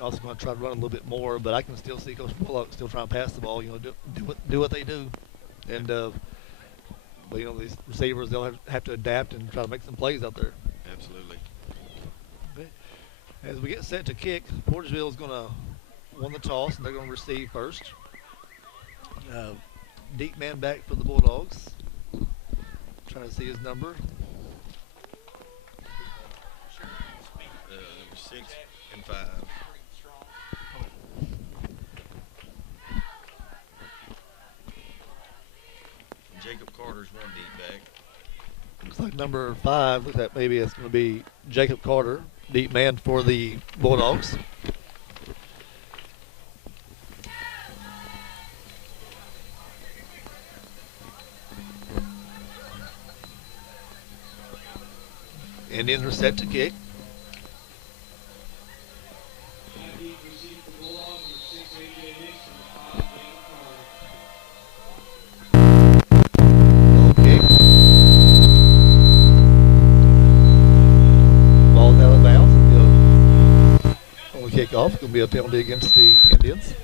Also going to try to run a little bit more, but I can still see Coach Bullock still trying to pass the ball. Do what they do, and but these receivers they'll have to adapt and try to make some plays out there. Absolutely. Okay. As we get set to kick, Portageville is going to win the toss, and they're going to receive first. Uh, Deep man back for the Bulldogs. Trying to see his number. Number 6 and 5. Jacob Carter's one deep back. Looks like number 5. Looks like maybe it's going to be Jacob Carter, deep man for the Bulldogs. Indians are set to kick. Kickoff. It's going to be a penalty against the Indians.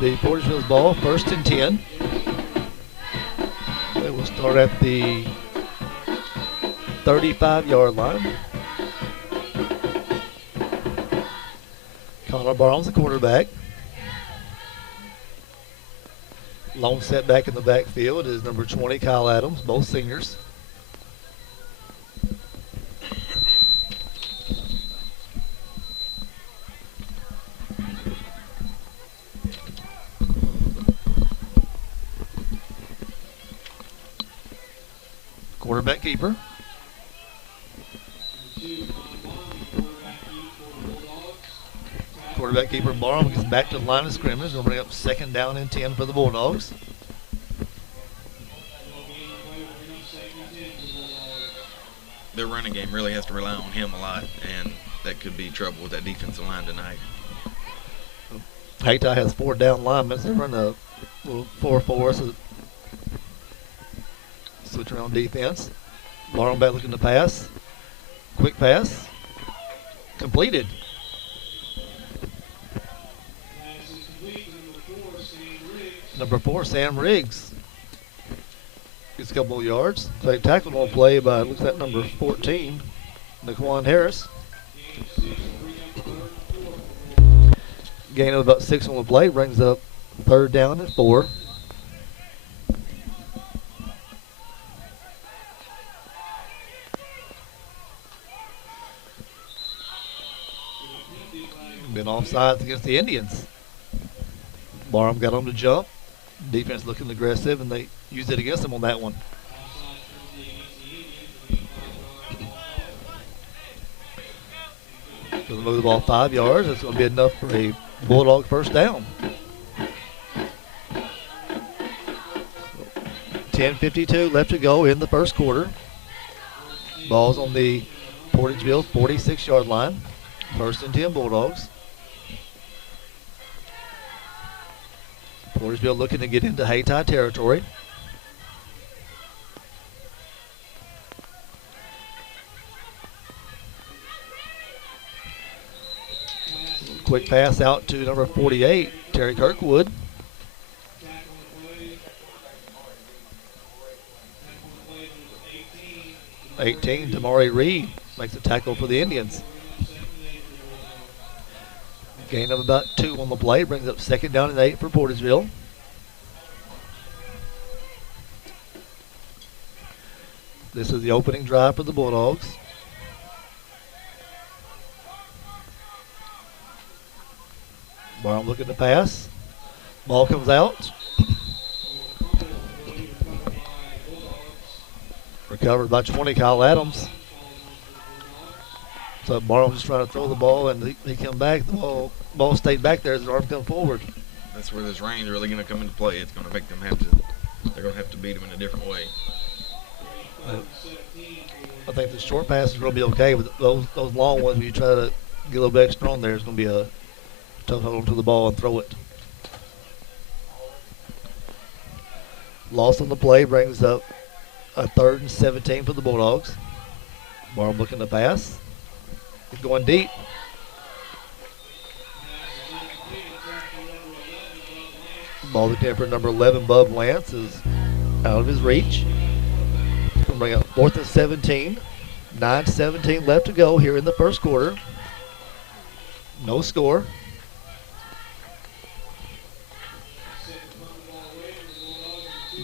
The Portageville's ball, 1st and 10. They will start at the 35-yard line. Connor Barnes, the quarterback. Lone setback in the backfield is number 20, Kyle Adams, both seniors. Quarterback keeper. Quarterback keeper Barham gets back to the line of scrimmage. We'll bring up 2nd down and 10 for the Bulldogs. Their running game really has to rely on him a lot, and that could be trouble with that defensive line tonight. Hayti has 4 down linemen. They run a little 4-4, so switch around defense. Barham back looking to pass. Quick pass. Completed. Number 4, Sam Riggs. Gets a couple of yards. Take tackle on play by, looks like number 14, Naquan Harris. Gain of about 6 on the play. Brings up 3rd down and 4. Been offsides against the Indians. Barham got on the jump. Defense looking aggressive, and they used it against them on that one. Going to move the ball 5 yards. That's going to be enough for a Bulldog 1st down. 10:52 left to go in the 1st quarter. Ball's on the Portageville 46-yard line. 1st and 10 Bulldogs. Portageville looking to get into Hayti territory. Quick pass out to number 48, Terry Kirkwood. Damari Reed makes a tackle for the Indians. Gain of about 2 on the play, brings up 2nd down and 8 for Portageville. This is the opening drive for the Bulldogs. Barham looking to pass. Ball comes out. Recovered by 20, Kyle Adams. So Barham just trying to throw the ball, and he come back. The ball stayed back there as his arm come forward. That's where this rain is really going to come into play. It's going to make them they're going to have to beat him in a different way. I think the short pass is going to be okay, but those long ones, when you try to get a little bit extra on there, it's going to be a tough hold onto the ball and throw it. Loss on the play brings up A 3rd and 17 for the Bulldogs. Barham looking to pass. It's going deep. Ball the for number 11, Bub Lance, is out of his reach. Going to bring up 4th and 17. 9:17 left to go here in the first quarter. No score.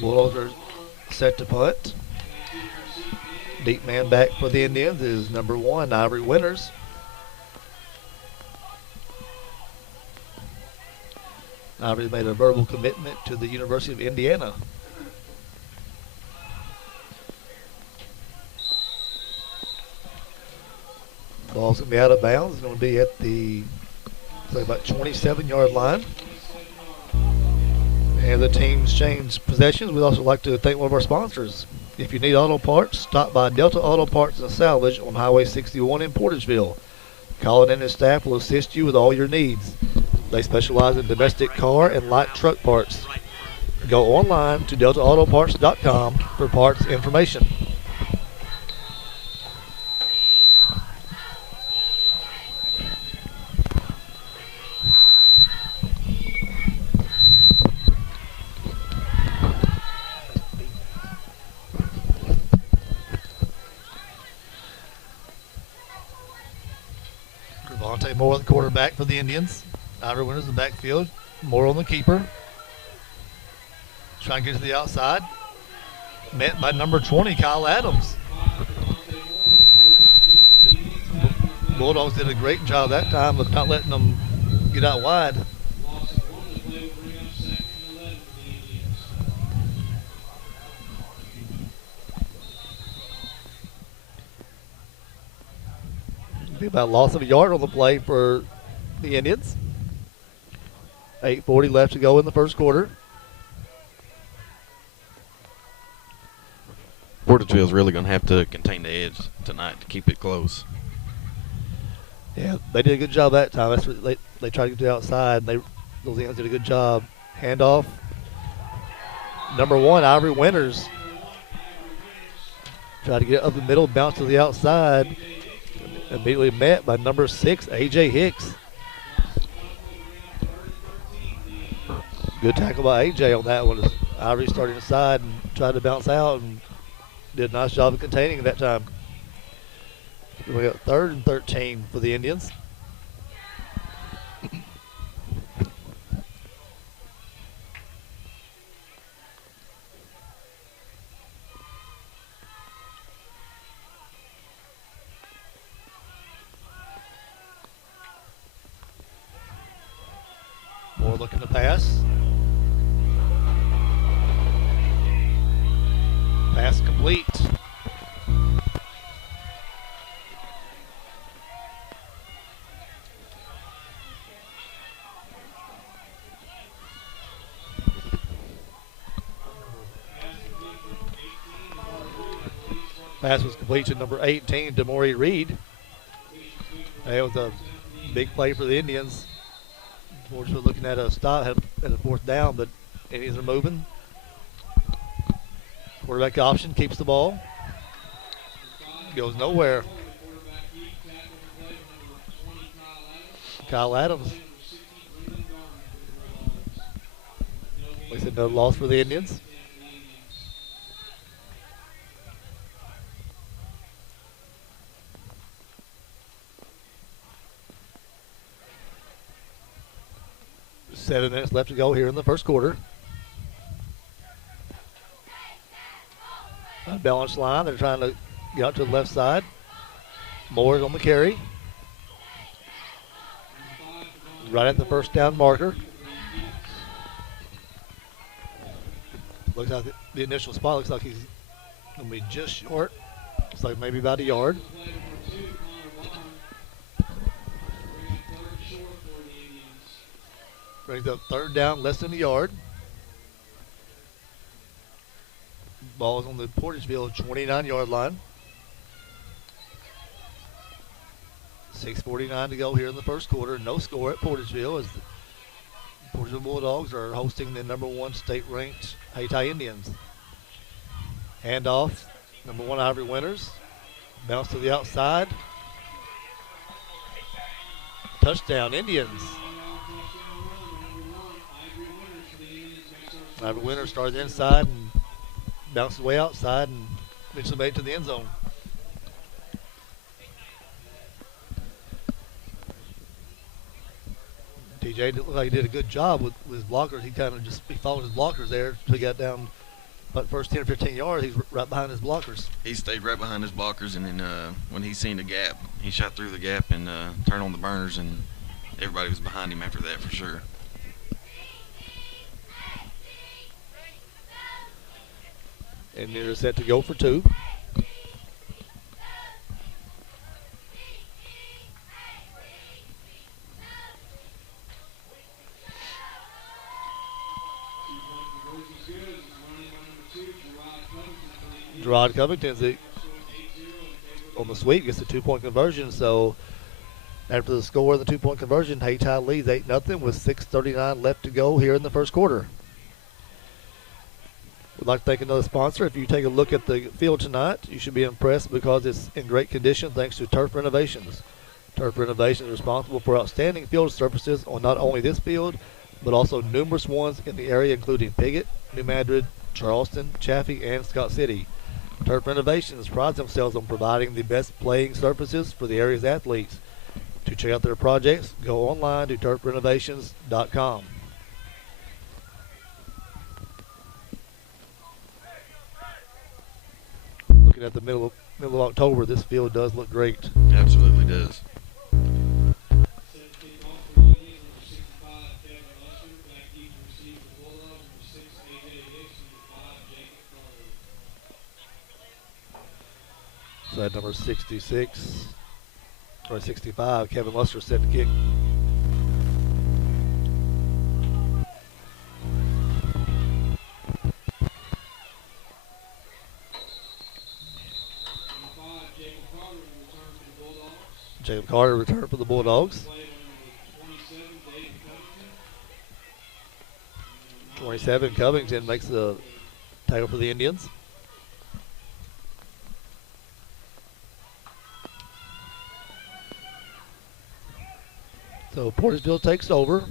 Bulldogs are set to punt. Deep man back for the Indians is number 1, Ivory Winters. Ivory made a verbal commitment to the University of Indiana. Ball's going to be out of bounds. It's going to be at the about 27-yard line. And the teams change possessions. We'd also like to thank one of our sponsors. If you need auto parts, stop by Delta Auto Parts and Salvage on Highway 61 in Portageville. Colin and his staff will assist you with all your needs. They specialize in domestic car and light truck parts. Go online to deltaautoparts.com for parts information. Moore, the quarterback for the Indians. Ivory Winters in the backfield. Moore on the keeper. Trying to get to the outside. Met by number 20, Kyle Adams. Bulldogs did a great job that time of not letting them get out wide. Be about a loss of a yard on the play for the Indians. 8:40 left to go in the first quarter. Portageville's really going to have to contain the edge tonight to keep it close. Yeah, they did a good job that time. That's what they tried to get to the outside. Those Indians did a good job. Handoff. Number 1, Ivory Winters. Tried to get up the middle, bounce to the outside. Immediately met by number 6, A.J. Hicks. Good tackle by A.J. on that one. Ivory started inside and tried to bounce out and did a nice job of containing that time. We got 3rd and 13 for the Indians. Moore looking to pass. Pass complete. Pass was complete to number 18, Demore Reed. That was a big play for the Indians. We're looking at a stop at a 4th down, but Indians are moving. Quarterback option, keeps the ball. Goes nowhere. Kyle Adams. We said no loss for the Indians. Seven minutes left to go here in the first quarter. Unbalanced line. They're trying to get out to the left side. Moore's on the carry. Right at the first down marker. Looks like the initial spot looks like he's going to be just short. Looks like maybe about a yard. Brings up 3rd down, less than a yard. Ball is on the Portageville 29-yard line. 6:49 to go here in the first quarter. No score at Portageville as the Portageville Bulldogs are hosting the number 1 state-ranked Hayti Indians. Handoff. Number 1 Ivory Winters. Bounce to the outside. Touchdown, Indians. Ivory Winters started inside and bounced way outside and eventually made it to the end zone. TJ looked like he did a good job with his blockers. He kind of just followed his blockers there until he got down about the first 10 or 15 yards. He's right behind his blockers. He stayed right behind his blockers, and then when he seen the gap, he shot through the gap and turned on the burners, and everybody was behind him after that for sure. And they're set to go for 2. Gerard Covington's on the sweep, gets a 2-point conversion. So after the score of the 2-point conversion, Hayti leads 8-0 with 6:39 left to go here in the first quarter. We'd like to thank another sponsor. If you take a look at the field tonight, you should be impressed because it's in great condition thanks to Turf Renovations. Turf Renovations is responsible for outstanding field surfaces on not only this field, but also numerous ones in the area, including Piggott, New Madrid, Charleston, Chaffee, and Scott City. Turf Renovations prides themselves on providing the best playing surfaces for the area's athletes. To check out their projects, go online to turfrenovations.com. Looking at the middle of October, this field does look great. Absolutely does. So at number 66, or 65, Kevin Luster set to kick. Jacob Carter returned for the Bulldogs. 27, Covington makes the tackle for the Indians. So Portageville takes over.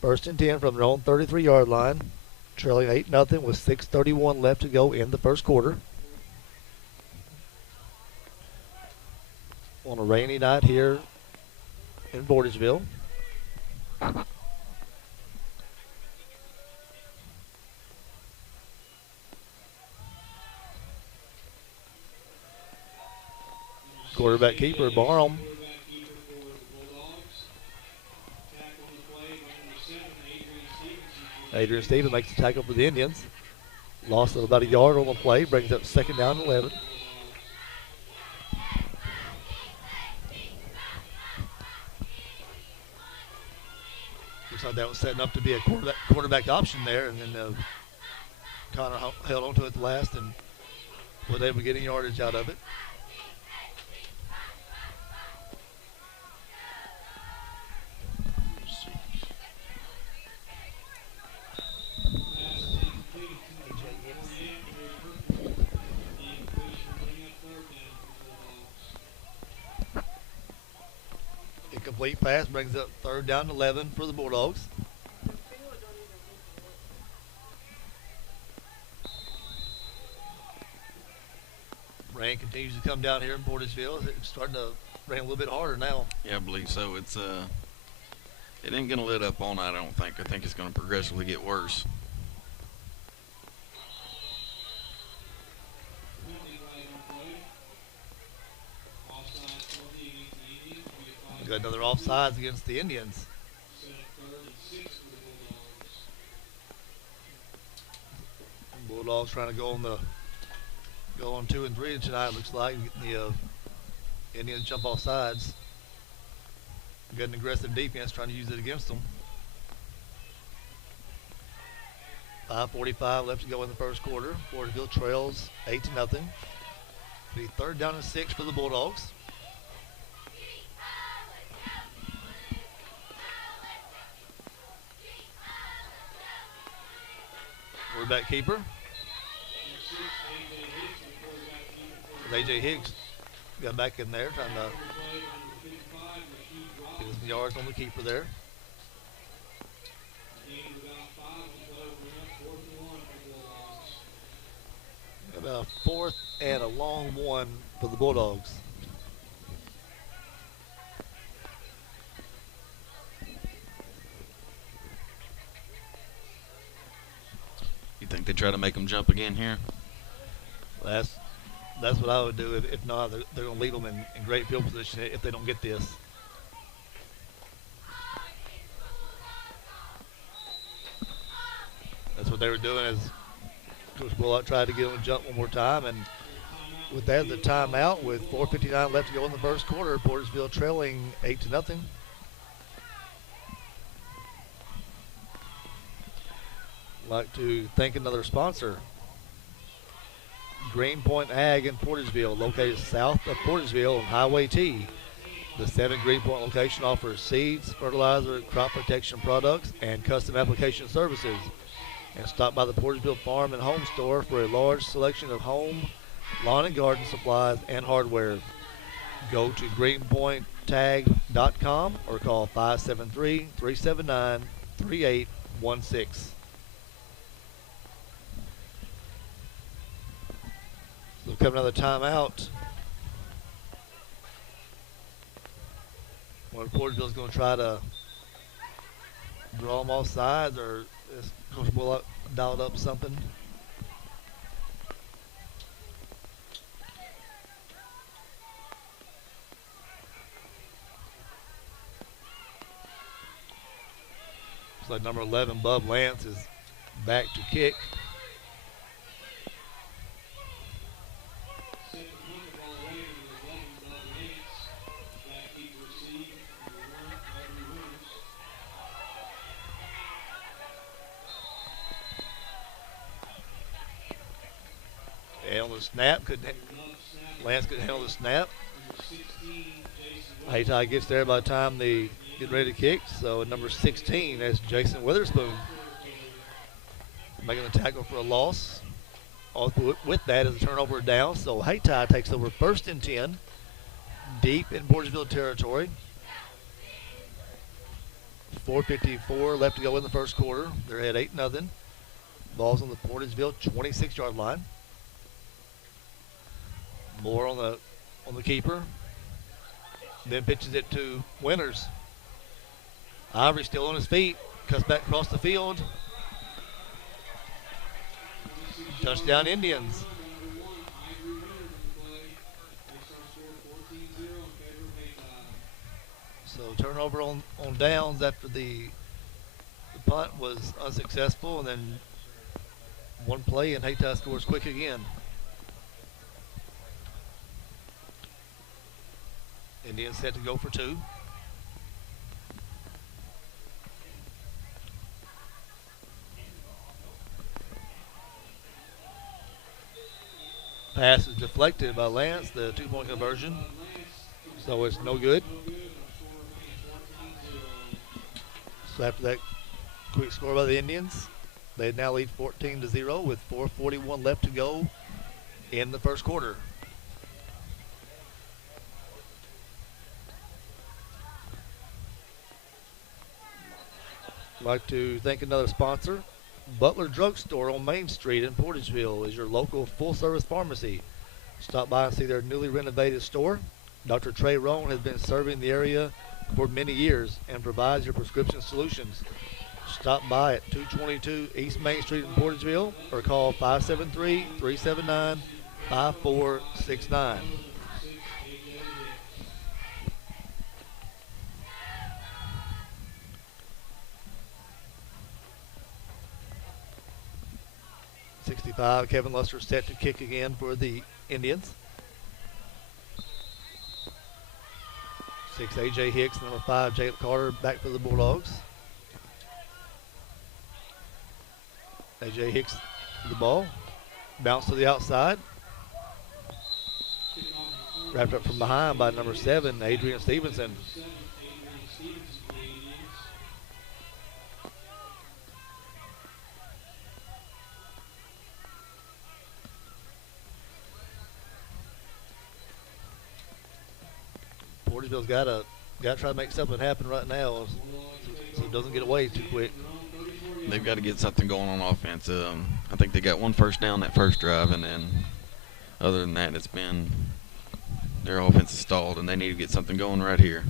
1st and 10 from their own 33-yard line. Trailing 8-0 with 6:31 left to go in the first quarter. On a rainy night here in Portageville. Quarterback keeper Barham. Adrian Stevens makes the tackle for the Indians. Loss of about a yard on the play, brings up 2nd down and 11. Looks like that was setting up to be a quarterback option there, and then Connor held on to it at the last and was able to get any yardage out of it. Incomplete pass brings up 3rd down and 11 for the Bulldogs. Rain continues to come down here in Portageville. It's starting to rain a little bit harder now. Yeah, I believe so. It's it ain't gonna let up all night, I don't think. I think it's gonna progressively get worse. We got another offsides against the Indians. Bulldogs trying to go on 2 and 3 tonight. Looks like the Indians jump off sides. Got an aggressive defense trying to use it against them. 5:45 left to go in the first quarter. Portageville trails 8-0. Be 3rd down and 6 for the Bulldogs. Quarterback keeper. A.J. Hicks got back in there trying to get some yards on the keeper there. About a fourth and a long one for the Bulldogs. You think they try to make them jump again here? That's what I would do. If not, they're going to leave them in great field position if they don't get this. That's what they were doing as Coach Bullock tried to get them to jump one more time. And with that, the timeout with 4:59 left to go in the first quarter, Portageville trailing 8-0. Like to thank another sponsor, Greenpoint Ag in Portageville, located south of Portageville on Highway T. The 7 Greenpoint location offers seeds, fertilizer, crop protection products, and custom application services. And stop by the Portageville Farm and Home Store for a large selection of home, lawn and garden supplies, and hardware. Go to greenpointtag.com or call 573-379-3816. So coming out of the timeout, Portageville's going to try to draw them off sides, or is Coach Bullock dialed up something? Looks like number 11, Bub Lance, is back to kick. On the snap, Lance couldn't handle the snap. Hayti gets there by the time they get ready to kick. So at number 16, that's Jason Witherspoon making the tackle for a loss. With that is a turnover down. So Hayti takes over 1st and 10, deep in Portageville territory. 4:54 left to go in the first quarter. They're ahead 8-0. Ball's on the Portageville 26-yard line. Moore on the keeper. Then pitches it to Winters. Ivory still on his feet. Cuts back across the field. Touchdown Indians. So turnover on downs after the punt was unsuccessful, and then one play and Hayti scores quick again. Indians set to go for 2. Pass is deflected by Lance, the 2-point conversion. So it's no good. So after that quick score by the Indians, they now lead 14-0 with 4:41 left to go in the first quarter. I'd like to thank another sponsor. Butler Drugstore on Main Street in Portageville is your local full-service pharmacy. Stop by and see their newly renovated store. Dr. Trey Rohn has been serving the area for many years and provides your prescription solutions. Stop by at 222 East Main Street in Portageville or call 573-379-5469. Kevin Luster set to kick again for the Indians. 6 A.J. Hicks, number 5 Jake Carter back for the Bulldogs. A.J. Hicks the ball. Bounce to the outside. Wrapped up from behind by number 7 Adrian Stevenson. Portageville's got to try to make something happen right now, so it doesn't get away too quick. They've got to get something going on offense. I think they got one first down that first drive, and then other than that, it's been their offense is stalled, and they need to get something going right here.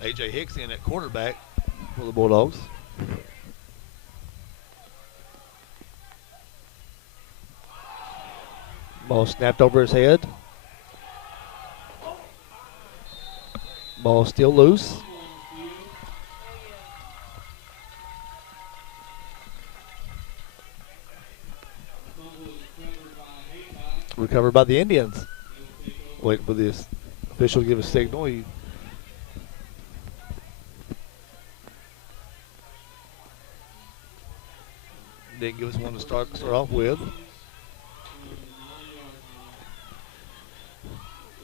A.J. Hicks in at quarterback for the Bulldogs. Ball snapped over his head. Ball still loose. Recovered by the Indians. Waiting for this official to give a signal. He didn't give us one to start off with.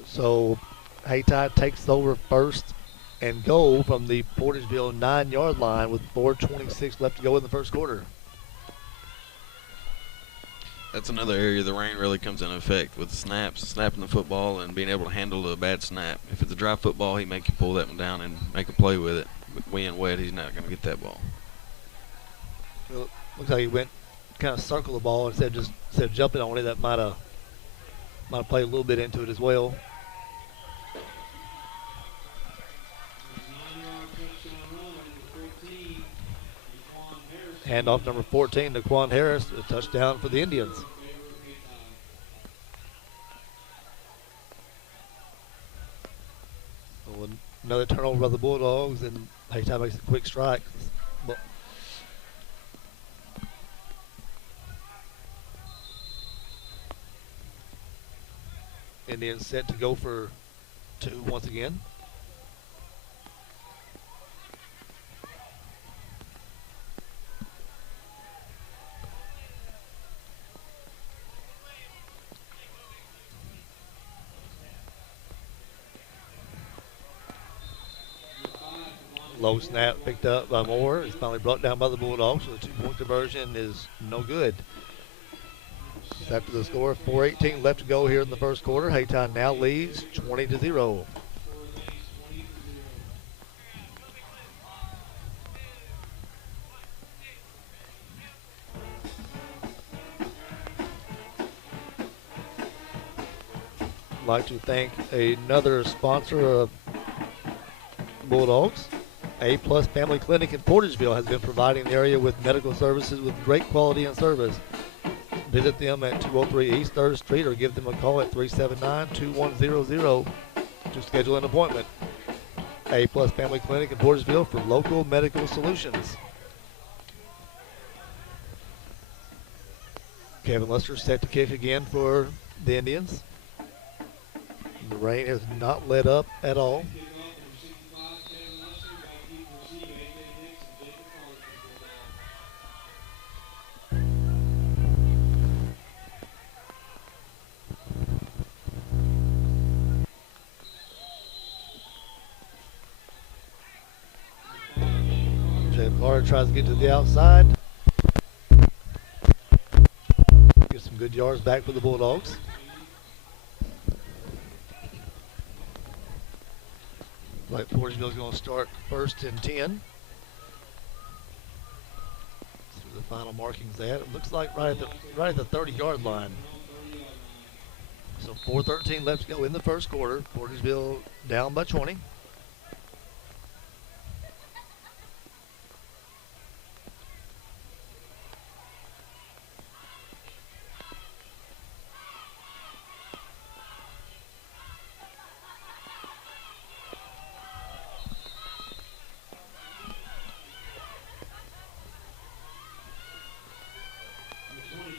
So Hayti takes over first and goal from the Portageville 9-yard line with 4:26 left to go in the first quarter. That's another area the rain really comes into effect with the snapping the football and being able to handle a bad snap. If it's a dry football, he make you pull that one down and make a play with it. But when wet, he's not going to get that ball. Well, looks like he went kind of circle the ball instead of jumping on it. That might have played a little bit into it as well. Handoff number 14 to Quan Harris, a touchdown for the Indians. So another turnover by the Bulldogs, and Hayti makes a quick strike. Indians set to go for two once again. Low snap picked up by Moore. It's finally brought down by the Bulldogs, so the 2-point conversion is no good. After the score, 4:18 left to go here in the first quarter. Hayti now leads 20-0. I'd like to thank another sponsor of Bulldogs. A-Plus Family Clinic in Portageville has been providing the area with medical services with great quality and service. Visit them at 203 East 3rd Street or give them a call at 379-2100 to schedule an appointment. A-Plus Family Clinic in Portageville for local medical solutions. Kevin Luster set to kick again for the Indians. The rain has not let up at all. Carter tries to get to the outside. Get some good yards back for the Bulldogs. Like Portageville's going to start 1st and 10. See where the final markings at. It looks like right at the 30-yard line. So 4:13 left to go in the first quarter. Portageville down by 20.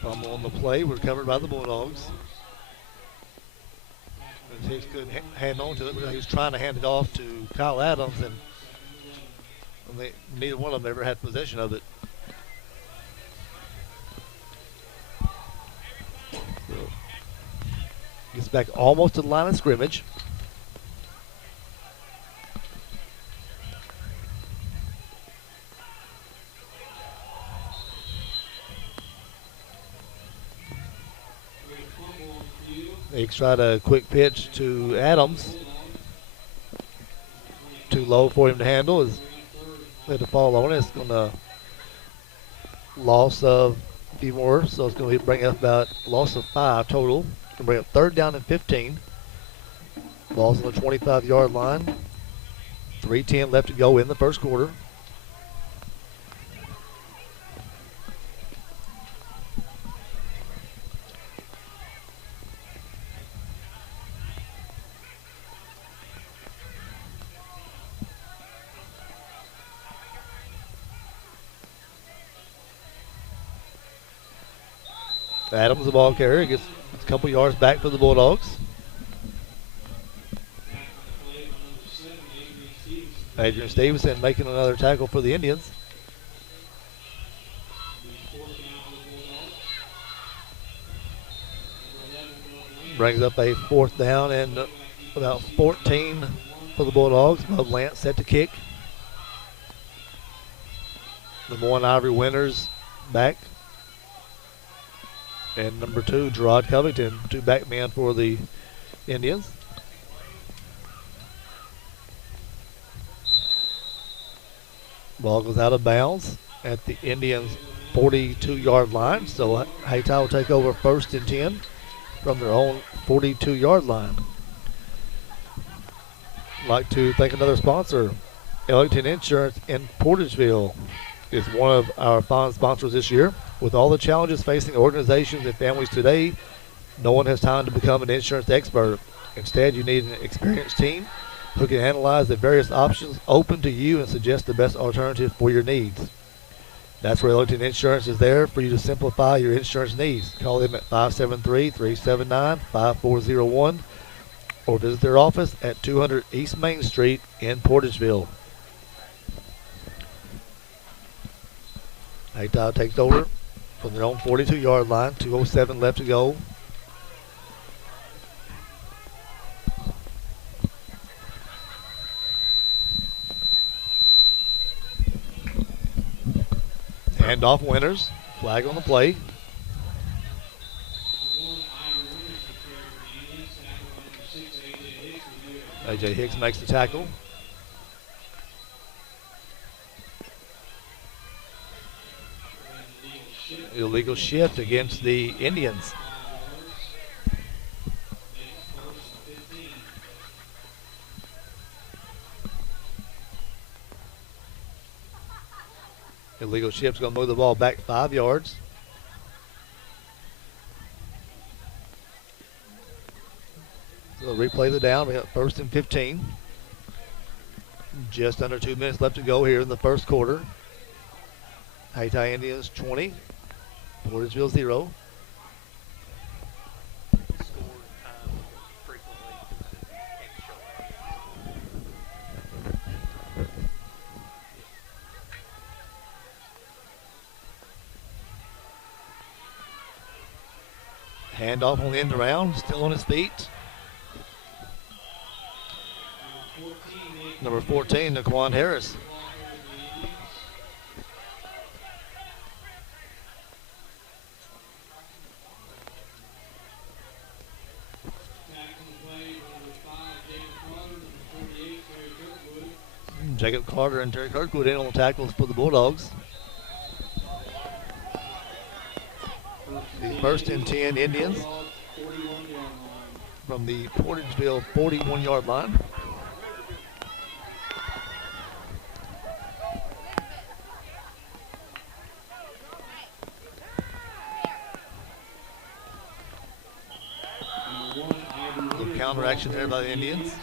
Fumble on the play, recovered by the Bulldogs. Hicks couldn't hand on to it because he was trying to hand it off to Kyle Adams, and neither one of them ever had possession of it. So, gets back almost to the line of scrimmage. Hicks tried a quick pitch to Adams. Too low for him to handle. Is had to fall on it. It's going to loss of a few more, so it's going to bring up about loss of 5 total. Going to bring up 3rd down and 15. Ball's on the 25-yard line. 3:10 left to go in the first quarter. Adams, the ball carrier, gets a couple yards back for the Bulldogs. Adrian Stevenson making another tackle for the Indians. Brings up a 4th down and about 14 for the Bulldogs. Bub Lance set to kick. Number 1, Ivory Winters back. And number 2, Gerard Covington, 2 back men for the Indians. Ball goes out of bounds at the Indians' 42-yard line. So Hayti will take over 1st and 10 from their own 42-yard line. I'd like to thank another sponsor. Ellington Insurance in Portageville is one of our fine sponsors this year. With all the challenges facing organizations and families today, no one has time to become an insurance expert. Instead, you need an experienced team who can analyze the various options open to you and suggest the best alternative for your needs. That's where Ellington Insurance is there for you to simplify your insurance needs. Call them at 573-379-5401 or visit their office at 200 East Main Street in Portageville. Hayti takes over from their own 42-yard line. 2:07 left to go. Handoff Winters. Flag on the play. A.J. Hicks makes the tackle. Illegal shift against the Indians. Illegal shift's going to move the ball back 5 yards. So replay the down. We got 1st and 15. Just under 2 minutes left to go here in the first quarter. Hayti Indians 20. Portageville 0. Handoff on the end around, still on his feet. Number 14, Naquan Harris. Jacob Carter and Terry Kirkwood in on the tackles for the Bulldogs. The 1st and 10 Indians from the Portageville 41-yard line. Little counter action there by the Indians.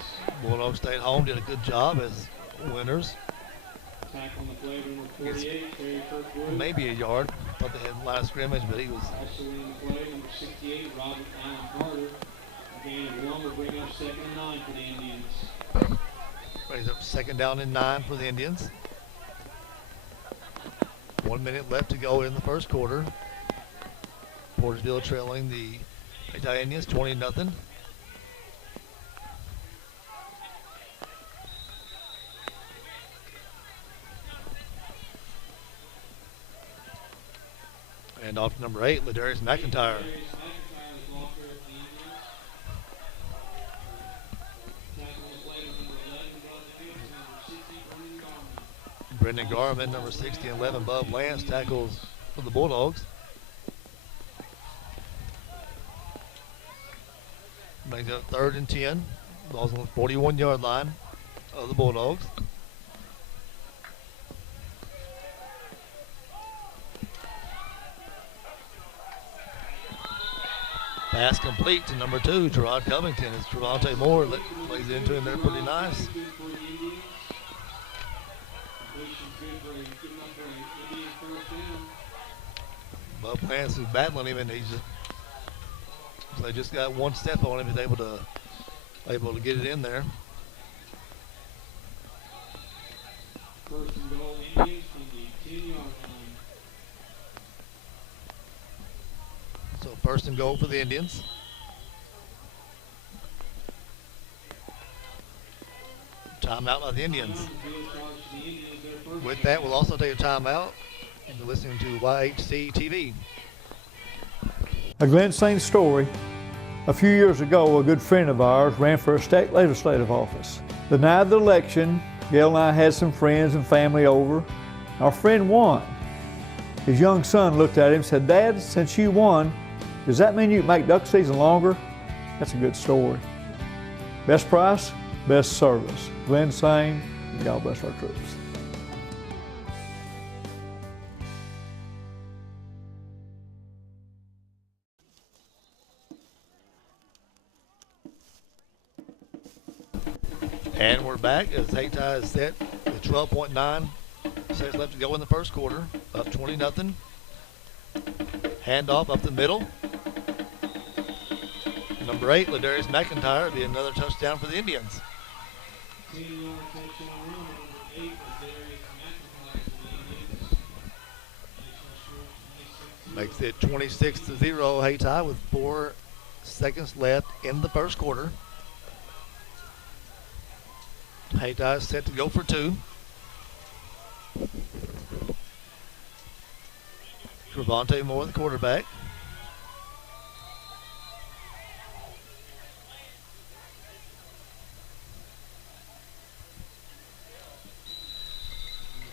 Bulldogs stayed home, did a good job as winners. Maybe a yard. Thought they had a line of scrimmage, but he was. Also in the play, number 68, Robert Allen Carter. Gain of 1 will bring up 2nd and 9 for the Indians. Brings up 2nd down and 9 for the Indians. 1 minute left to go in the first quarter. Portageville trailing the Hayti Indians 20-0. And off to number 8, Ladarius McIntyre. Brendan Garman, number 60, and 11, Bub Lance, tackles for the Bulldogs. Brings up 3rd and 10. Ball's on the 41-yard line of the Bulldogs. Pass complete to number 2, Gerard Covington. It's Trevante Moore that plays into him there pretty nice. Bub Lance is battling him, and they just got one step on him. He's able to get it in there. First and goal, Indians from the 10-yard line. So 1st and goal for the Indians. Timeout by the Indians. With that, we'll also take a timeout. And you're listening to YHC TV. A Glen St. story. A few years ago, a good friend of ours ran for a state legislative office. The night of the election, Gail and I had some friends and family over. Our friend won. His young son looked at him and said, "Dad, since you won, does that mean you can make duck season longer?" That's a good story. Best price, best service. Glen St., God bless our troops. And we're back as Hayti is set with 12.9 seconds left to go in the first quarter. Up 20-0. Handoff up the middle. Number 8, Ladarius McIntyre, will be another touchdown for the Indians. 10-yard touchdown run, number 8, Ladarius McIntyre for the Indians. Makes it 26-0 Hayti with 4 seconds left in the first quarter. Hayti is set to go for 2. Trevante Moore, the quarterback.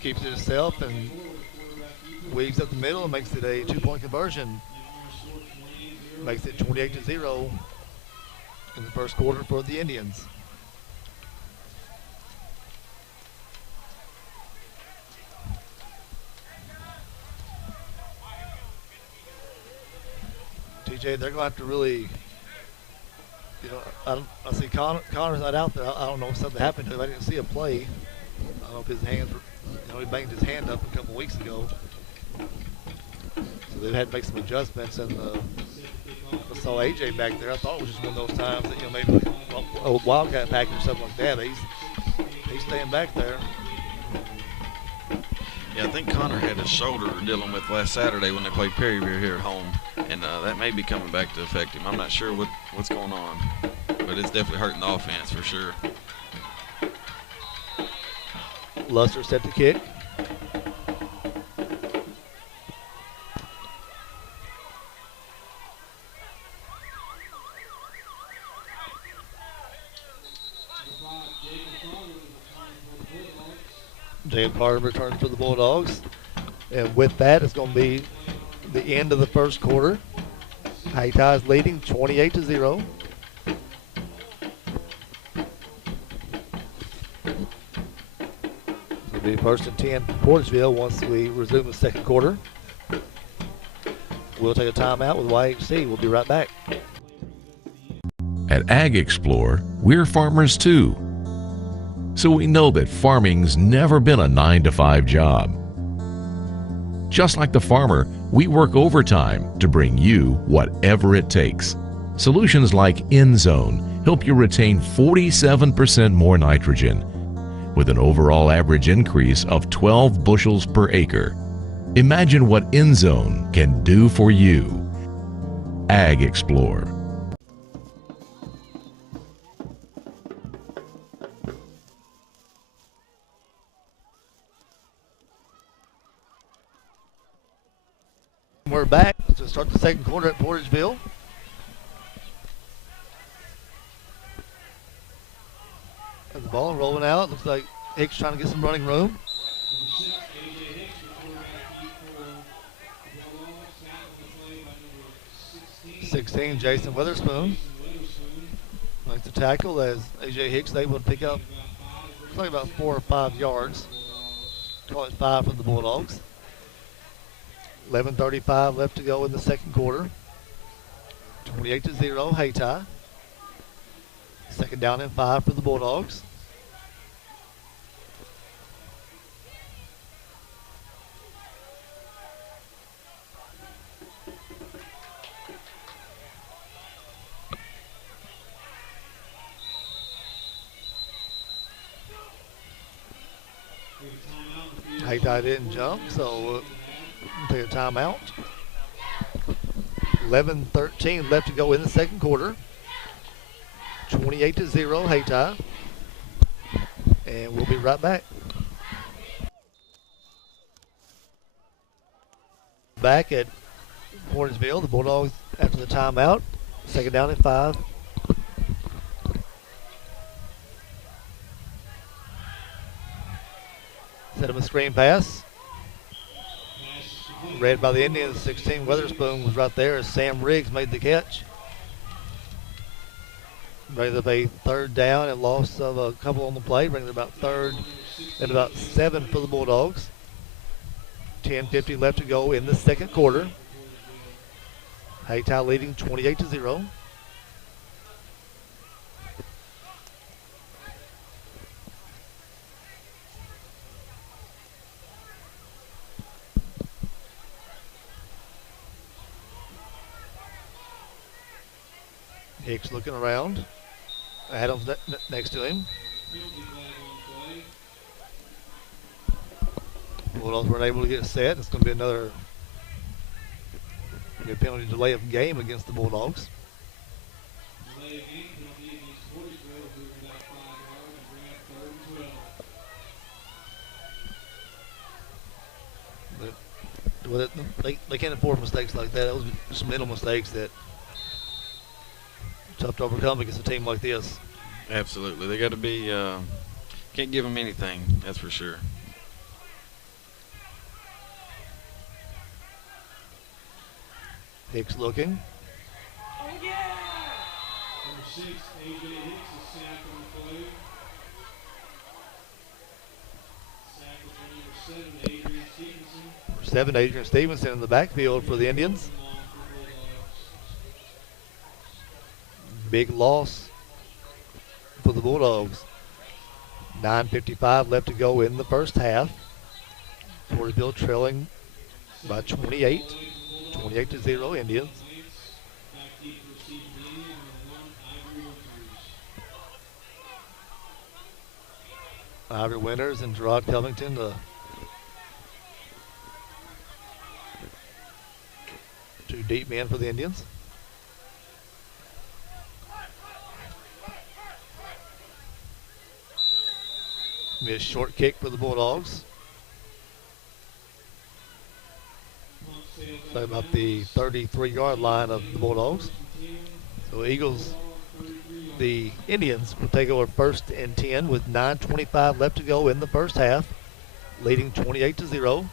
Keeps it himself and weaves up the middle and makes it a 2-point conversion. Makes it 28-0 in the first quarter for the Indians. TJ, they're going to have to really, I see Connor's not out there. I don't know if something happened to him. I didn't see a play. I don't know if his hands were, he banged his hand up a couple weeks ago. So they've had to make some adjustments, and I saw AJ back there. I thought it was just one of those times that, maybe a Wildcat package or something like that. But he's staying back there. Yeah, I think Connor had his shoulder dealing with last Saturday when they played Perryville here at home, and that may be coming back to affect him. I'm not sure what's going on, but it's definitely hurting the offense for sure. Luster set to kick. Jacob Carter returns for the Bulldogs. And with that, it's going to be the end of the first quarter. Hayti is leading 28-0. It'll be 1st and 10 for Portageville once we resume the second quarter. We'll take a timeout with YHC. We'll be right back. At Ag Explorer, we're farmers too. So we know that farming's never been a 9-to-5 job. Just like the farmer, we work overtime to bring you whatever it takes. Solutions like InZone help you retain 47% more nitrogen, with an overall average increase of 12 bushels per acre. Imagine what InZone can do for you. Ag Explorer. We're back to start the second quarter at Portageville. And the ball rolling out. Looks like Hicks trying to get some running room. 16, Jason Witherspoon makes the tackle as A.J. Hicks able to pick up, looks like about 4 or 5 yards. Call it 5 for the Bulldogs. 11:35 left to go in the second quarter. 28-0 Hayti. Second down and 5 for the Bulldogs. Hayti didn't jump, so we'll take a timeout. 11:13 left to go in the second quarter. 28-0 Hayti. And we'll be right back. Back at Portageville, the Bulldogs after the timeout. Second down and 5. Set up a screen pass. Read by the Indians. 16 Witherspoon was right there as Sam Riggs made the catch. Bringing up a third down and loss of a couple on the play. Bringing about third and about 7 for the Bulldogs. 10:50 left to go in the second quarter. Hayti leading 28-0. Hicks looking around. Adams next to him. Bulldogs weren't able to get set. It's going to be another penalty delay of game against the Bulldogs. But they can't afford mistakes like that. Those are just mental mistakes that tough to overcome against a team like this. Absolutely. They got to be, can't give them anything, that's for sure. Hicks looking. Oh, yeah! Number 6, A.J. Hicks is sacked on the play. Sack is number 7, Adrian Stevenson. Number 7, Adrian Stevenson in the backfield for the Indians. Big loss for the Bulldogs. 9:55 left to go in the first half. Portageville trailing by 28. 28-0 Indians. Ivory Winters and Gerard Covington, the two deep men for the Indians. Be a short kick for the Bulldogs. So about the 33-yard line of the Bulldogs. So the Indians will take over 1st and 10 with 9:25 left to go in the first half, leading 28-0.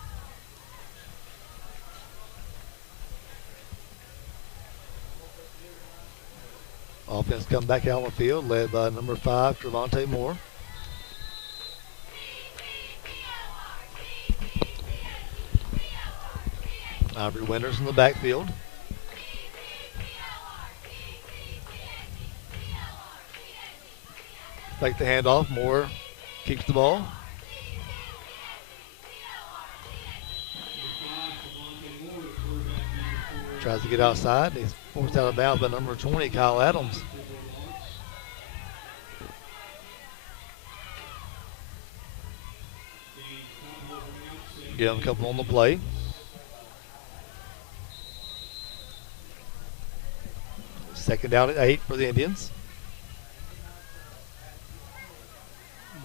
Offense come back out on the field, led by number 5, Trevante Moore. Ivory Winters in the backfield. Take the handoff. Moore keeps the ball. Tries to get outside. He's forced out of bounds by number 20, Kyle Adams. Get him a couple on the play. Second down at 8 for the Indians.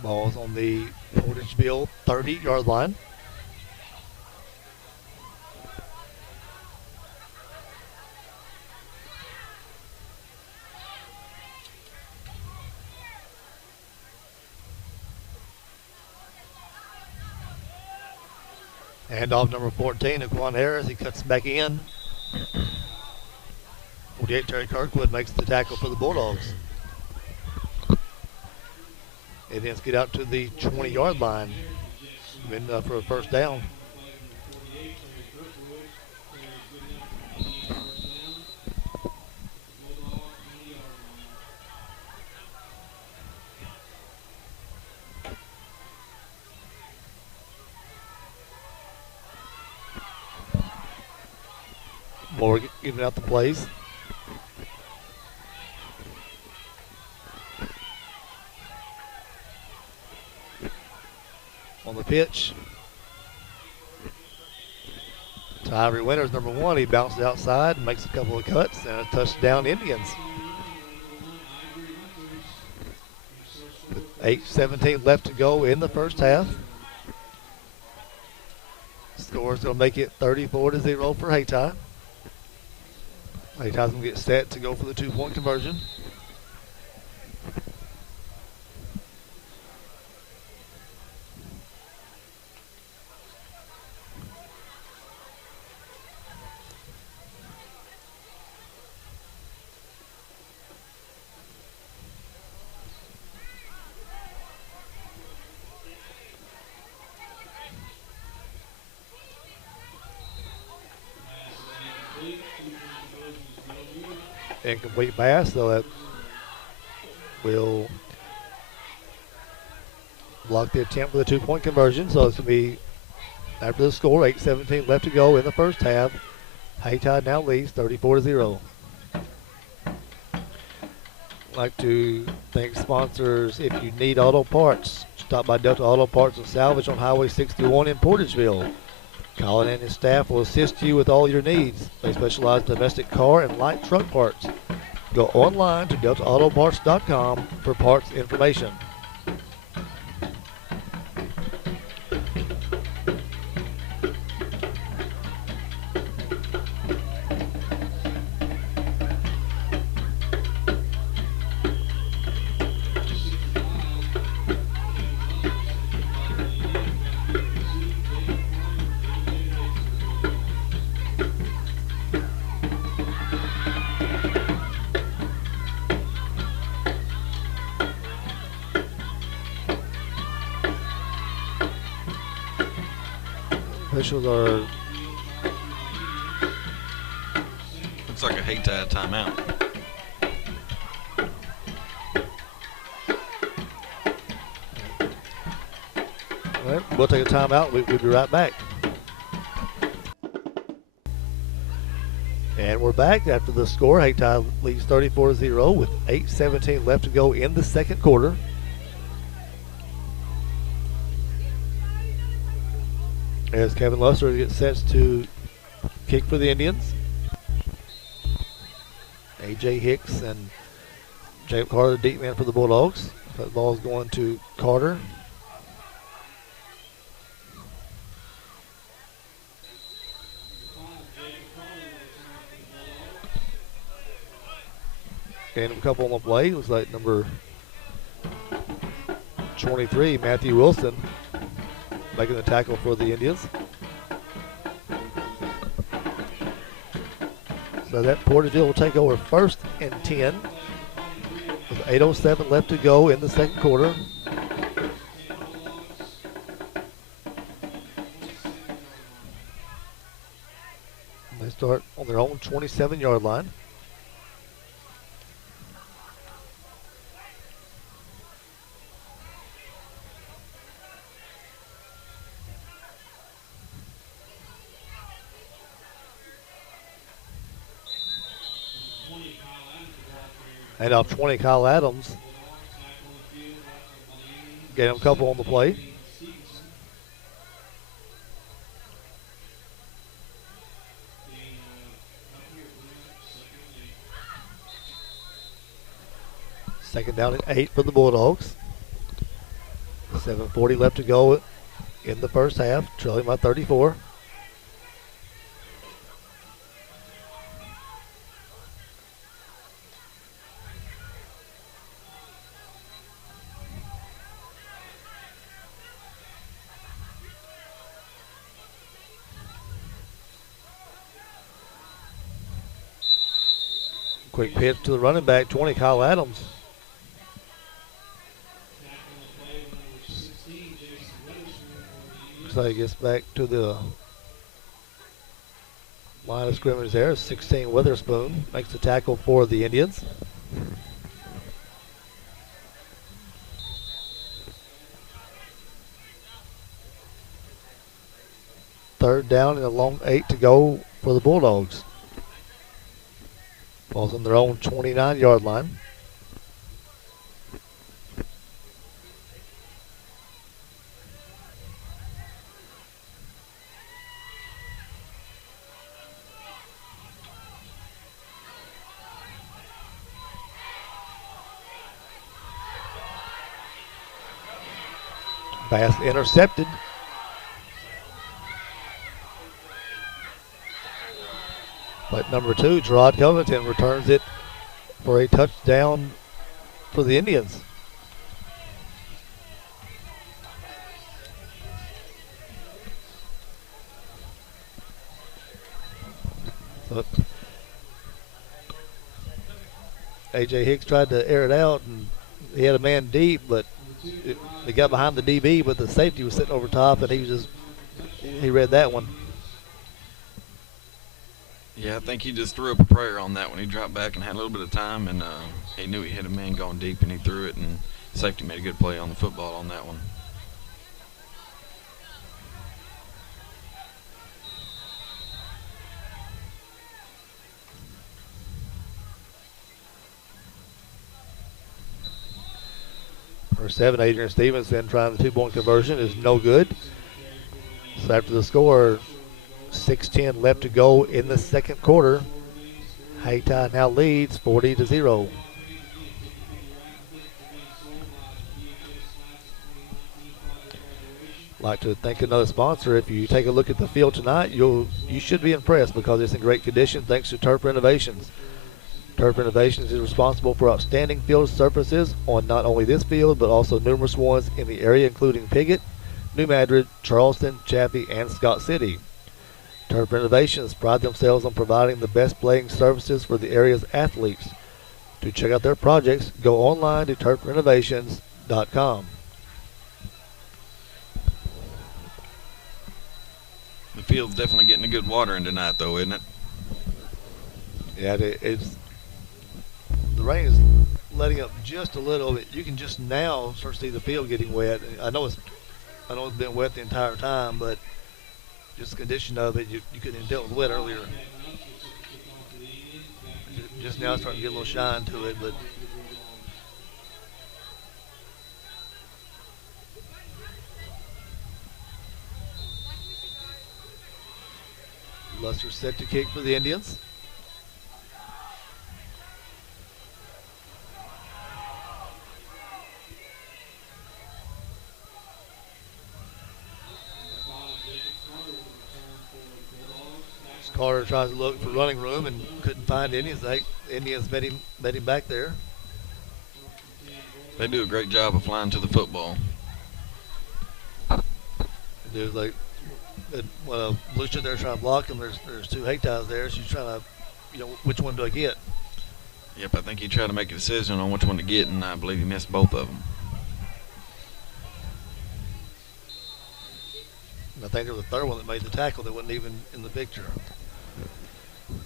Ball's on the Portageville 30-yard line. Handoff number 14, Aquan Harris. He cuts back in. 48 Terry Kirkwood makes the tackle for the Bulldogs. Indians get out to the 20-yard line for a first down. Moore giving out the plays. On the pitch. Tyree Winters, number 1. He bounces outside, makes a couple of cuts, and a touchdown Indians. With 8:17 left to go in the first half. Score is going to make it 34-0 for Hayti. Hayty's going to get set to go for the 2-point conversion. Incomplete pass, so that will block the attempt for the 2-point conversion. So it's going to be, after the score, 8:17 left to go in the first half. Hayti now leads 34-0. I'd like to thank sponsors. If you need auto parts, stop by Delta Auto Parts and Salvage on Highway 61 in Portageville. Colin and his staff will assist you with all your needs. They specialize in domestic car and light truck parts. Go online to deltaautoparts.com for parts information. Officials are. Looks like a Hayti timeout. All right, we'll take a timeout. We'll be right back. And we're back after the score. Hayti leads 34-0 with 8:17 left to go in the second quarter. As Kevin Luster gets set to kick for the Indians. A.J. Hicks and Jacob Carter, the deep man for the Bulldogs. That ball is going to Carter. Gained a couple on the play. Looks like number 23, Matthew Wilson, making the tackle for the Indians. So that Portageville will take over 1st and 10 with 8:07 left to go in the second quarter. They start on their own 27-yard line. And off 20, Kyle Adams. Get him a couple on the play. Second down and 8 for the Bulldogs. 7:40 left to go in the first half, trailing by 34. Quick pitch to the running back, 20, Kyle Adams. Looks like he gets back to the line of scrimmage there. 16, Witherspoon makes the tackle for the Indians. Third down and a long 8 to go for the Bulldogs. Ball's on their own 29-yard line. Pass intercepted. But number 2, Gerard Covington, returns it for a touchdown for the Indians. So A.J. Hicks tried to air it out, and he had a man deep, but they got behind the DB, but the safety was sitting over top, and he read that one. Yeah, I think he just threw up a prayer on that one. He dropped back and had a little bit of time, and he knew he had a man going deep, and he threw it, and safety made a good play on the football on that one. Number 7, Adrian Stevens, then trying the 2-point conversion is no good. So after the score, 6:10 left to go in the second quarter. Hayti now leads 40-0. Like to thank another sponsor. If you take a look at the field tonight, you should be impressed because it's in great condition thanks to Turf Renovations. Turf Renovations is responsible for outstanding field surfaces on not only this field but also numerous ones in the area, including Piggott, New Madrid, Charleston, Chaffee, and Scott City. Turf Renovations pride themselves on providing the best playing services for the area's athletes. To check out their projects, go online to turfrenovations.com. The field's definitely getting a good watering tonight, though, isn't it? Yeah, it's the rain is letting up just a little bit. You can just now start to see the field getting wet. I know it's been wet the entire time, but just the condition of it, you couldn't even tell it was wet earlier. Just now it's starting to get a little shine to it, but Luster set to kick for the Indians. Carter tries to look for running room and couldn't find any. Indians met him back there. They do a great job of flying to the football. There's like when Lucia there trying to block him. There's 2 Hayties there. She's trying to, which one do I get? Yep, I think he tried to make a decision on which one to get, and I believe he missed both of them. I think there was a third one that made the tackle that wasn't even in the picture.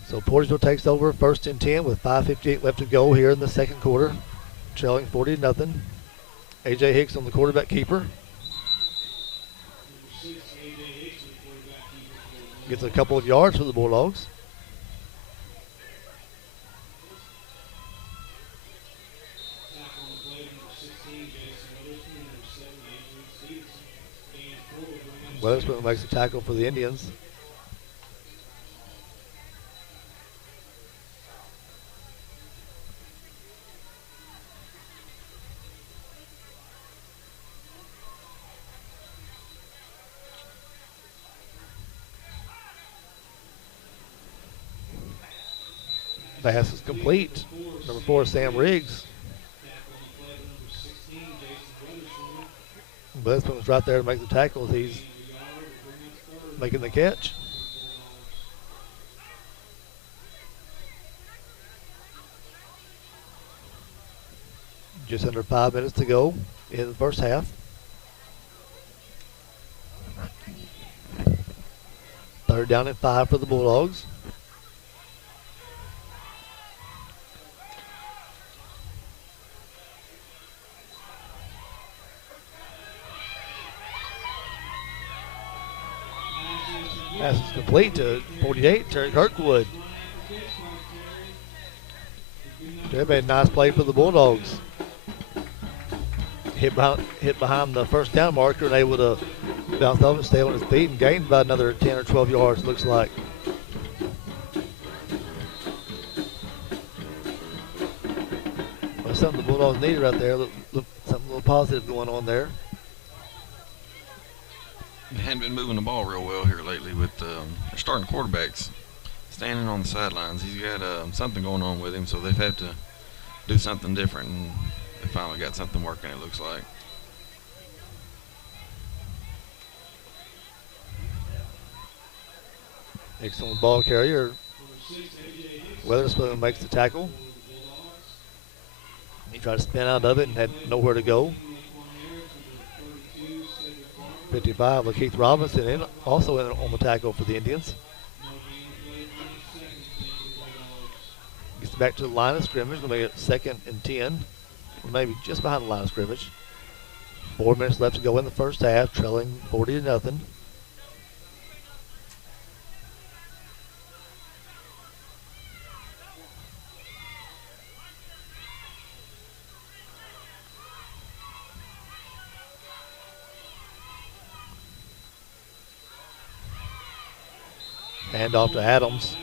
So Portageville takes over 1st and 10 with 5:58 left to go here in the second quarter, trailing 40-0. A.J. Hicks on the quarterback keeper. Gets a couple of yards for the Bulldogs. Witherspoon makes a tackle for the Indians. Pass is complete. Number 4, Sam Riggs. Witherspoon was right there to make the tackle as he's making the catch. Just under 5 minutes to go in the first half. Third down and 5 for the Bulldogs. Pass is complete to 48, Terry Kirkwood. That made a nice play for the Bulldogs. Hit behind the first down marker and able to bounce off and stay on his feet and gain about another 10 or 12 yards, looks like. Well, something the Bulldogs needed right there. Something a little positive going on there. They hadn't been moving the ball real well here lately with their starting quarterbacks standing on the sidelines. He's got something going on with him, so they've had to do something different, and they finally got something working, it looks like. Excellent ball carrier. Weatherspoon makes the tackle. He tried to spin out of it and had nowhere to go. 55 with Keith Robinson in, also in on the tackle for the Indians. Gets back to the line of scrimmage. Going to make it 2nd and 10. Or maybe just behind the line of scrimmage. 4 minutes left to go in the first half, trailing 40-0. Hand off to Adams.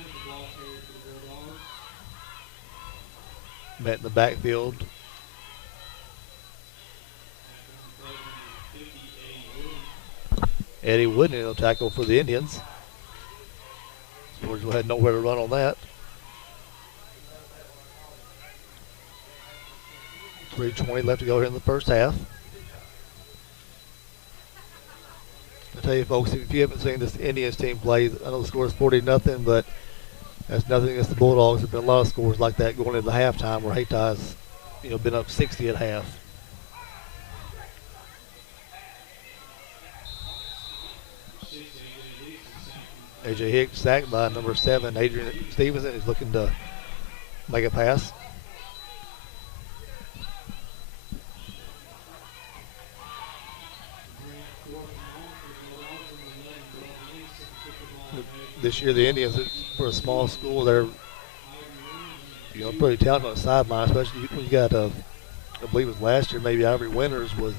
Met in the backfield. Eddie Wooden in the tackle for the Indians. Sportsville had nowhere to run on that. 3:20 left to go here in the first half. I tell you, folks, if you haven't seen this Indians team play, I know the score is 40-0, but that's nothing against the Bulldogs. There's been a lot of scores like that going into the halftime where Hayti's, been up 60 at half. A.J. Hicks sacked by number 7, Adrian Stevenson, is looking to make a pass. This year, the Indians, for a small school, they're pretty talented on the sideline, especially when you got, I believe it was last year, maybe Ivory Winters was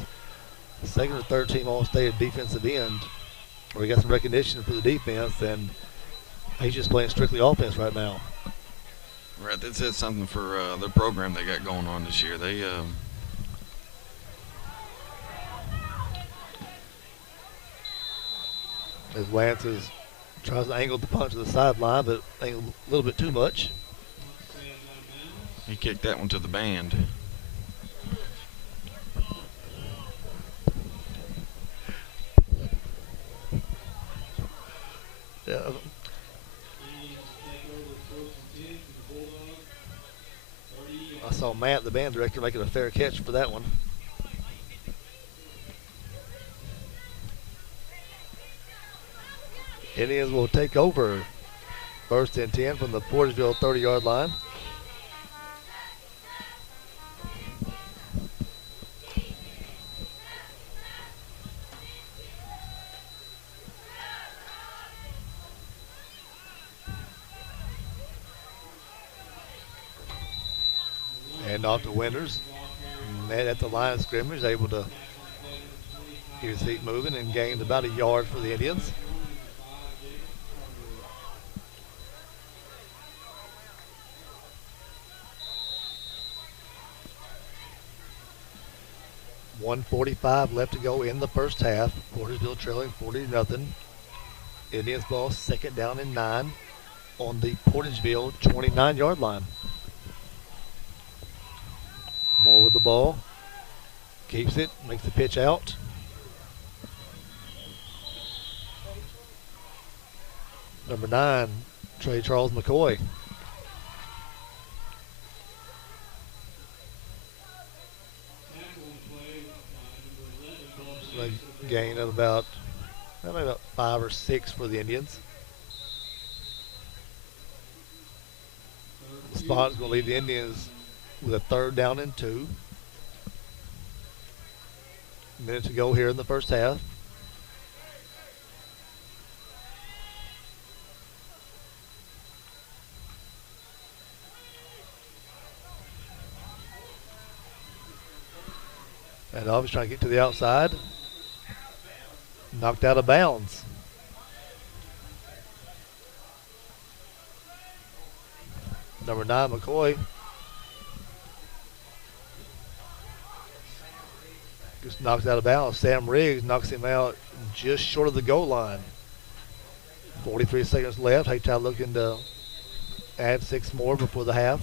the 2nd or 3rd team All-State at defensive end, where he got some recognition for the defense, and he's just playing strictly offense right now. Right, that says something for the program they got going on this year. They as Lance tries to angle the punch to the sideline, but angled a little bit too much. He kicked that one to the band. Yeah. I saw Matt, the band director, making a fair catch for that one. Indians will take over 1st and 10 from the Portageville 30-yard line. And off to Winters. Met at the line of scrimmage, able to keep his feet moving and gained about a yard for the Indians. .145 left to go in the first half. Portageville trailing 40-0. Indians ball 2nd down and 9 on the Portageville 29-yard line. Moore with the ball. Keeps it, makes the pitch out. Number 9, Trey Charles McCoy. gain of about 5 or 6 for the Indians. The spot is going to leave the Indians with a 3rd down and 2. A minute to go here in the first half. And Alves trying to get to the outside. Knocked out of bounds. Number 9, McCoy. Just knocks out of bounds. Sam Riggs knocks him out just short of the goal line. 43 seconds left. Hayti looking to add 6 more before the half.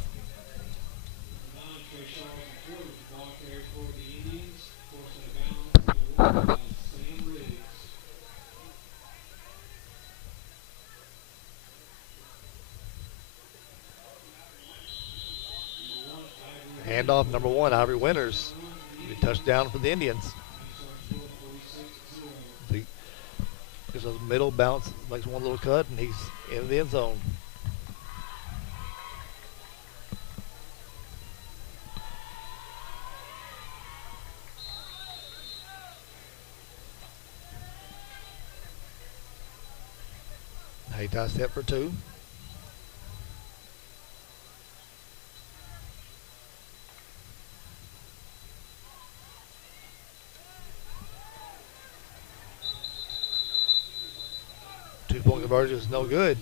Handoff number 1, Ivory Winters. Touchdown for the Indians. There's a middle bounce, makes one little cut, and he's in the end zone. Hayti set for 2. Two-point conversion is no good.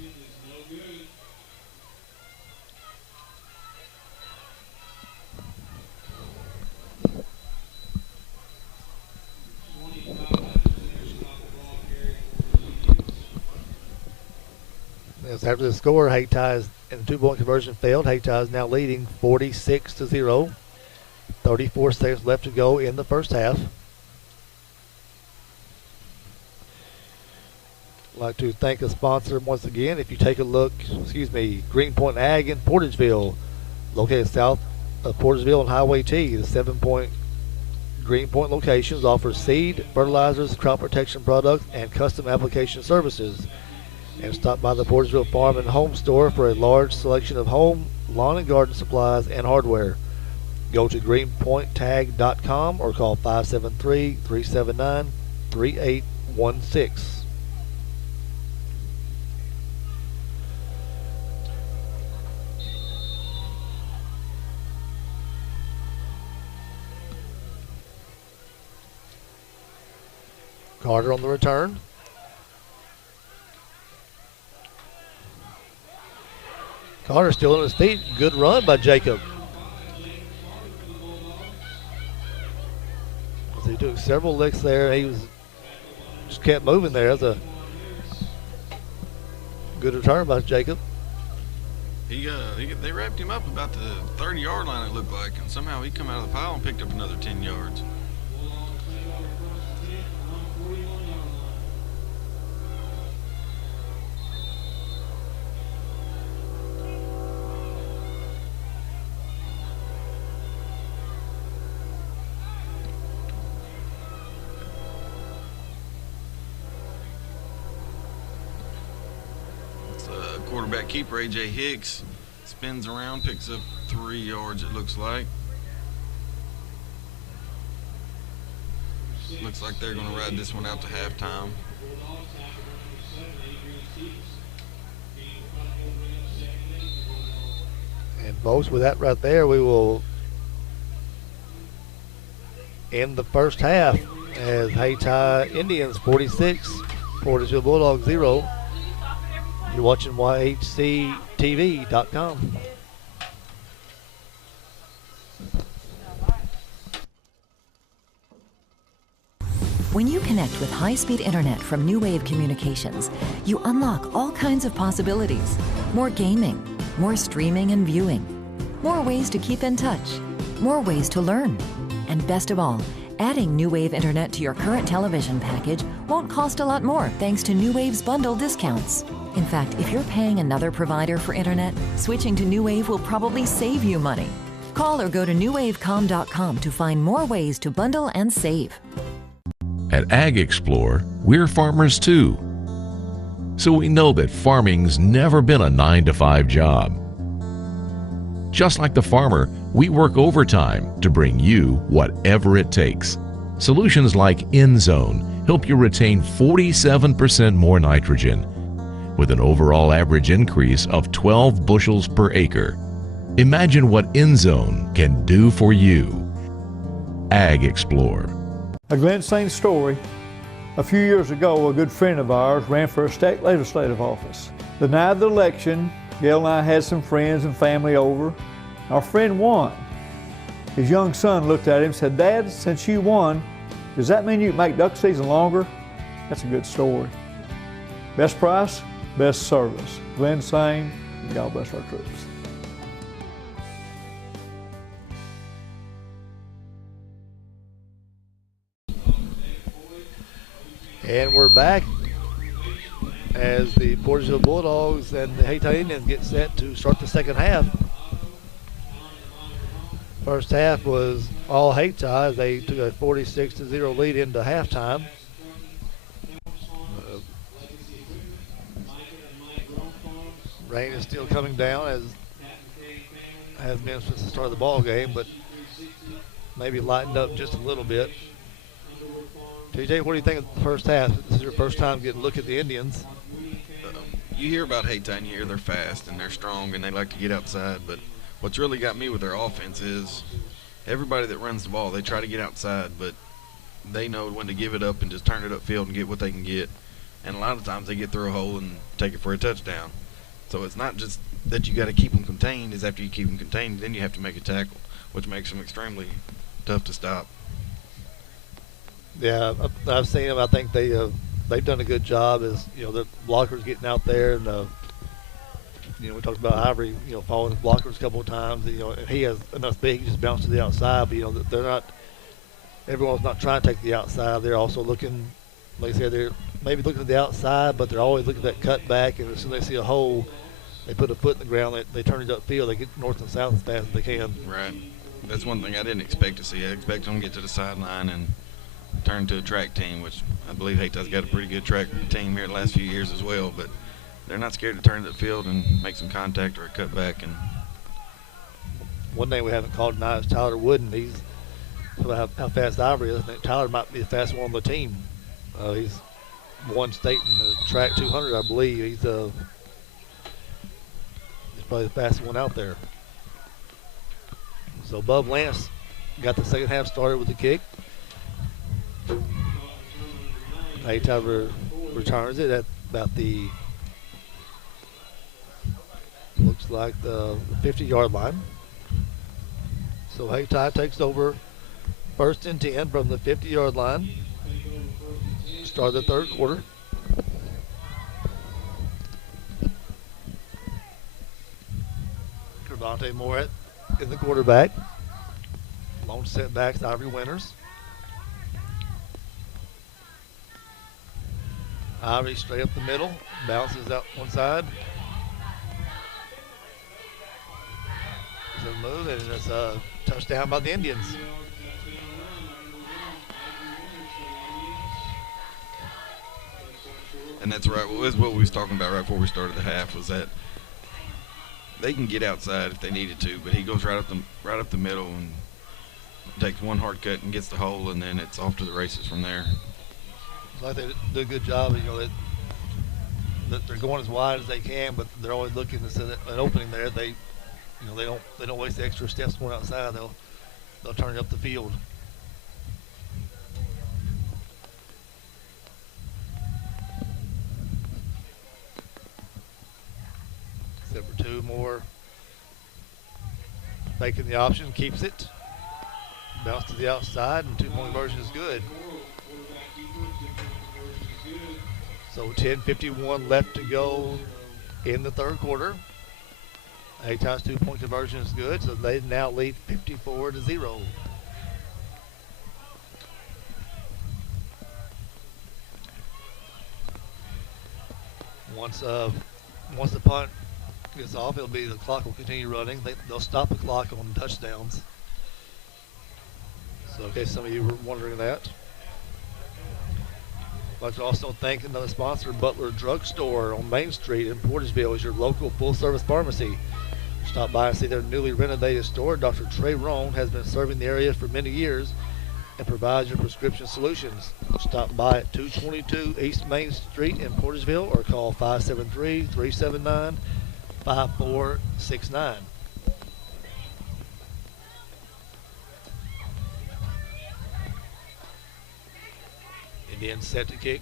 As after the score, Hayti and the 2-point conversion failed. Hayti is now leading 46-0. 34 seconds left to go in the first half. I'd like to thank a sponsor once again. If you take a look, Greenpoint Ag in Portageville, located south of Portageville on Highway T. The 7-point Greenpoint locations offer seed, fertilizers, crop protection products, and custom application services. And stop by the Portageville Farm and Home Store for a large selection of home, lawn and garden supplies and hardware. Go to greenpointtag.com or call 573-379-3816. Carter on the return. Carter still on his feet. Good run by Jacob. He took several licks there. He just kept moving there. That's a good return by Jacob. They wrapped him up about the 30-yard line, it looked like, and somehow he come out of the pile and picked up another 10 yards. Quarterback keeper A.J. Hicks spins around, picks up 3 yards, it looks like. Looks like they're going to ride this one out to halftime. And folks, with that right there, we will end the first half as Hayti Indians 46, Portageville Bulldogs 0. You're watching YHCTV.com. When you connect with high-speed internet from New Wave Communications, you unlock all kinds of possibilities. More gaming, more streaming and viewing, more ways to keep in touch, more ways to learn. And best of all, adding New Wave internet to your current television package won't cost a lot more thanks to New Wave's bundle discounts. In fact, if you're paying another provider for internet, switching to New Wave will probably save you money. Call or go to newwavecom.com to find more ways to bundle and save. At Ag Explore, we're farmers too. So we know that farming's never been a 9-to-5 job. Just like the farmer, we work overtime to bring you whatever it takes. Solutions like InZone help you retain 47% more nitrogen with an overall average increase of 12 bushels per acre. Imagine what InZone can do for you. Ag Explore. A Glen Saint story. A few years ago, a good friend of ours ran for a state legislative office. The night of the election, Gail and I had some friends and family over. Our friend won. His young son looked at him and said, "Dad, since you won, does that mean you can make duck season longer?" That's a good story. Best price, best service. Glen Saint, God bless our troops. And we're back as the Portageville Bulldogs and the Hayti Indians get set to start the second half. First half was all Hayti as they took a 46-0 lead into halftime. Rain is still coming down, as has been since the start of the ball game, but maybe lightened up just a little bit. TJ, what do you think of the first half? This is your first time getting a look at the Indians. You hear about Hayti and you hear they're fast and they're strong and they like to get outside, but what's really got me with their offense is everybody that runs the ball, they try to get outside, but they know when to give it up and just turn it upfield and get what they can get. And a lot of times they get through a hole and take it for a touchdown. So it's not just that you got to keep them contained. Is after you keep them contained, then you have to make a tackle, which makes them extremely tough to stop. Yeah, I've seen them. I think they've done a good job as, the blockers getting out there, and we talked about Ivory, following his blockers a couple of times. And he has enough big, he just bounce to the outside. But they're not. Everyone's not trying to take the outside. They're also looking, like I said, they're maybe looking at the outside, but they're always looking at that cut back. And as soon as they see a hole, they put a foot in the ground. They turn it upfield. They get north and south as fast as they can. Right. That's one thing I didn't expect to see. I expected them to get to the sideline and turn to a track team, which I believe Hayti's got a pretty good track team here the last few years as well, but they're not scared to turn to the field and make some contact or a cutback. And one name we haven't called tonight is Tyler Wooden. He's about how fast Ivory is. I think Tyler might be the fastest one on the team. He's won state in the track 200, I believe. He's probably the fastest one out there. So Bub Lance got the second half started with the kick. Hayti returns it at about the, looks like the 50-yard line. So Hayti takes over first and 10 from the 50-yard line. Start the third quarter. Devontae Moret in the quarterback. Lone setbacks, Ivory Winters. Ivory straight up the middle, bounces out one side. It's a move, and it's a touchdown by the Indians. And that's right. Well, that's what we was talking about right before we started the half, was that they can get outside if they needed to, but he goes right up the middle and takes one hard cut and gets the hole, and then it's off to the races from there. I think they do a good job. That they're going as wide as they can, but they're always looking to set an opening there. They don't waste the extra steps going outside. They'll turn it up the field. Except for two more. Making the option, keeps it. Bounce to the outside, and two-point conversion is good. So 10:51 left to go in the third quarter. Hayti's two-point conversion is good, so they now lead 54-0. Once the punt gets off, the clock will continue running. They'll stop the clock on touchdowns. So in case some of you were wondering that. I'd like to also thank another sponsor, Butler Drug Store on Main Street in Portageville, is your local full-service pharmacy. Stop by and see their newly renovated store. Dr. Trey Rohn has been serving the area for many years and provides your prescription solutions. Stop by at 222 East Main Street in Portageville or call 573-379-5469. Indians set to kick.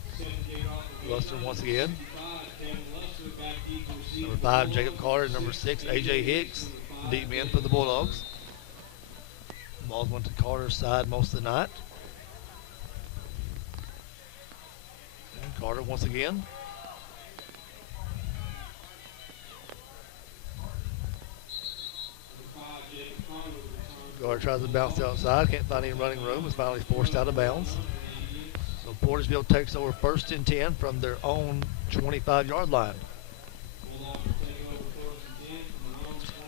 Luster once again. Number 5, Jacob Carter. Number 6, A.J. Hicks. Deep men for the Bulldogs. Balls went to Carter's side most of the night. And Carter once again. Carter tries to bounce outside. Can't find any running room. Is finally forced out of bounds. So Portageville takes over 1st and 10 from their own 25-yard line.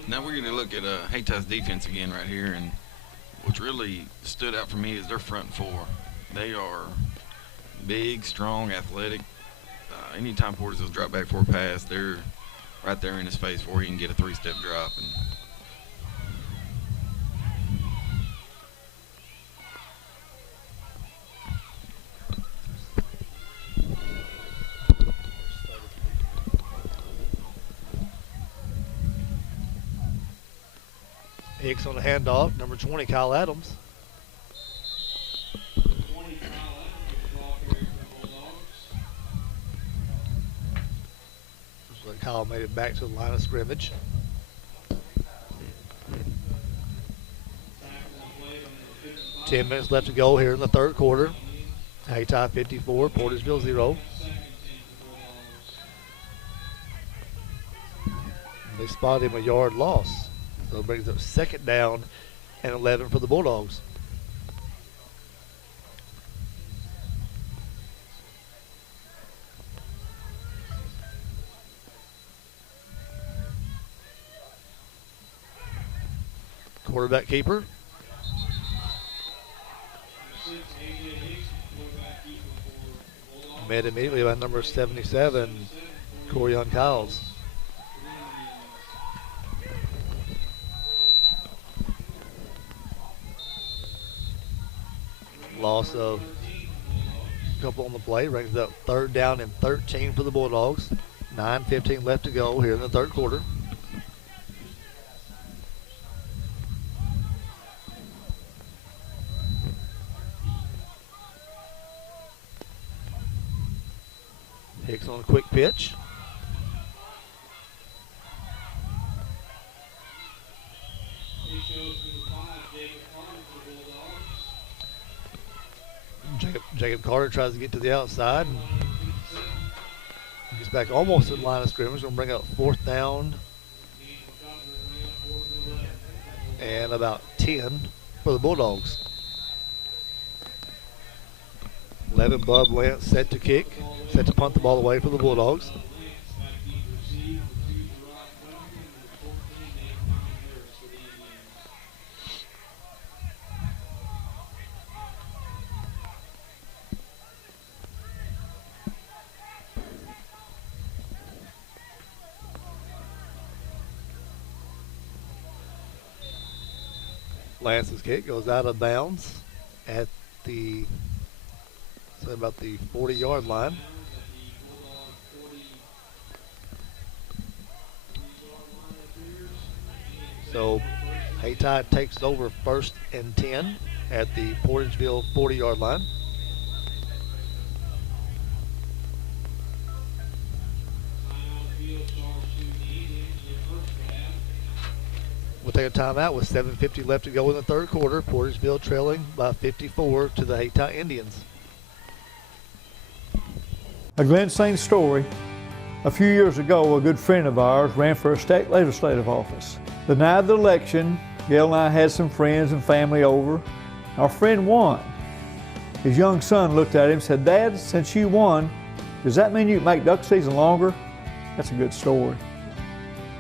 Now we're going to look at Hayti's defense again right here, and what really stood out for me is their front four. They are big, strong, athletic. Anytime Portageville's drop back for a pass, they're right there in his face before he can get a 3-step drop. And Hicks on the handoff. Number 20, Kyle Adams. Looks like Kyle made it back to the line of scrimmage. Ten minutes left to go here in the third quarter. Hayti 54, Portageville 0. They spotted him a yard loss. So it brings up 2nd down and 11 for the Bulldogs. Quarterback keeper. Met immediately by number 77, Corian Kyles. Loss of a couple on the play brings up 3rd down and 13 for the Bulldogs. 9:15 left to go here in the third quarter. Hicks on a quick pitch. Jacob Carter tries to get to the outside. Gets back almost to the line of scrimmage. Going to bring up 4th down and about 10 for the Bulldogs. 11, Bub Lance set to kick. Set to punt the ball away for the Bulldogs. Lance's kick goes out of bounds at the, so about the 40-yard line. So Hayti takes over 1st and 10 at the Portageville 40-yard line. We'll take a timeout with 7:50 left to go in the third quarter. Portageville trailing by 54 to the Hayti Indians. A Glen St. story. A few years ago, a good friend of ours ran for a state legislative office. The night of the election, Gail and I had some friends and family over. Our friend won. His young son looked at him and said, "Dad, since you won, does that mean you can make duck season longer?" That's a good story.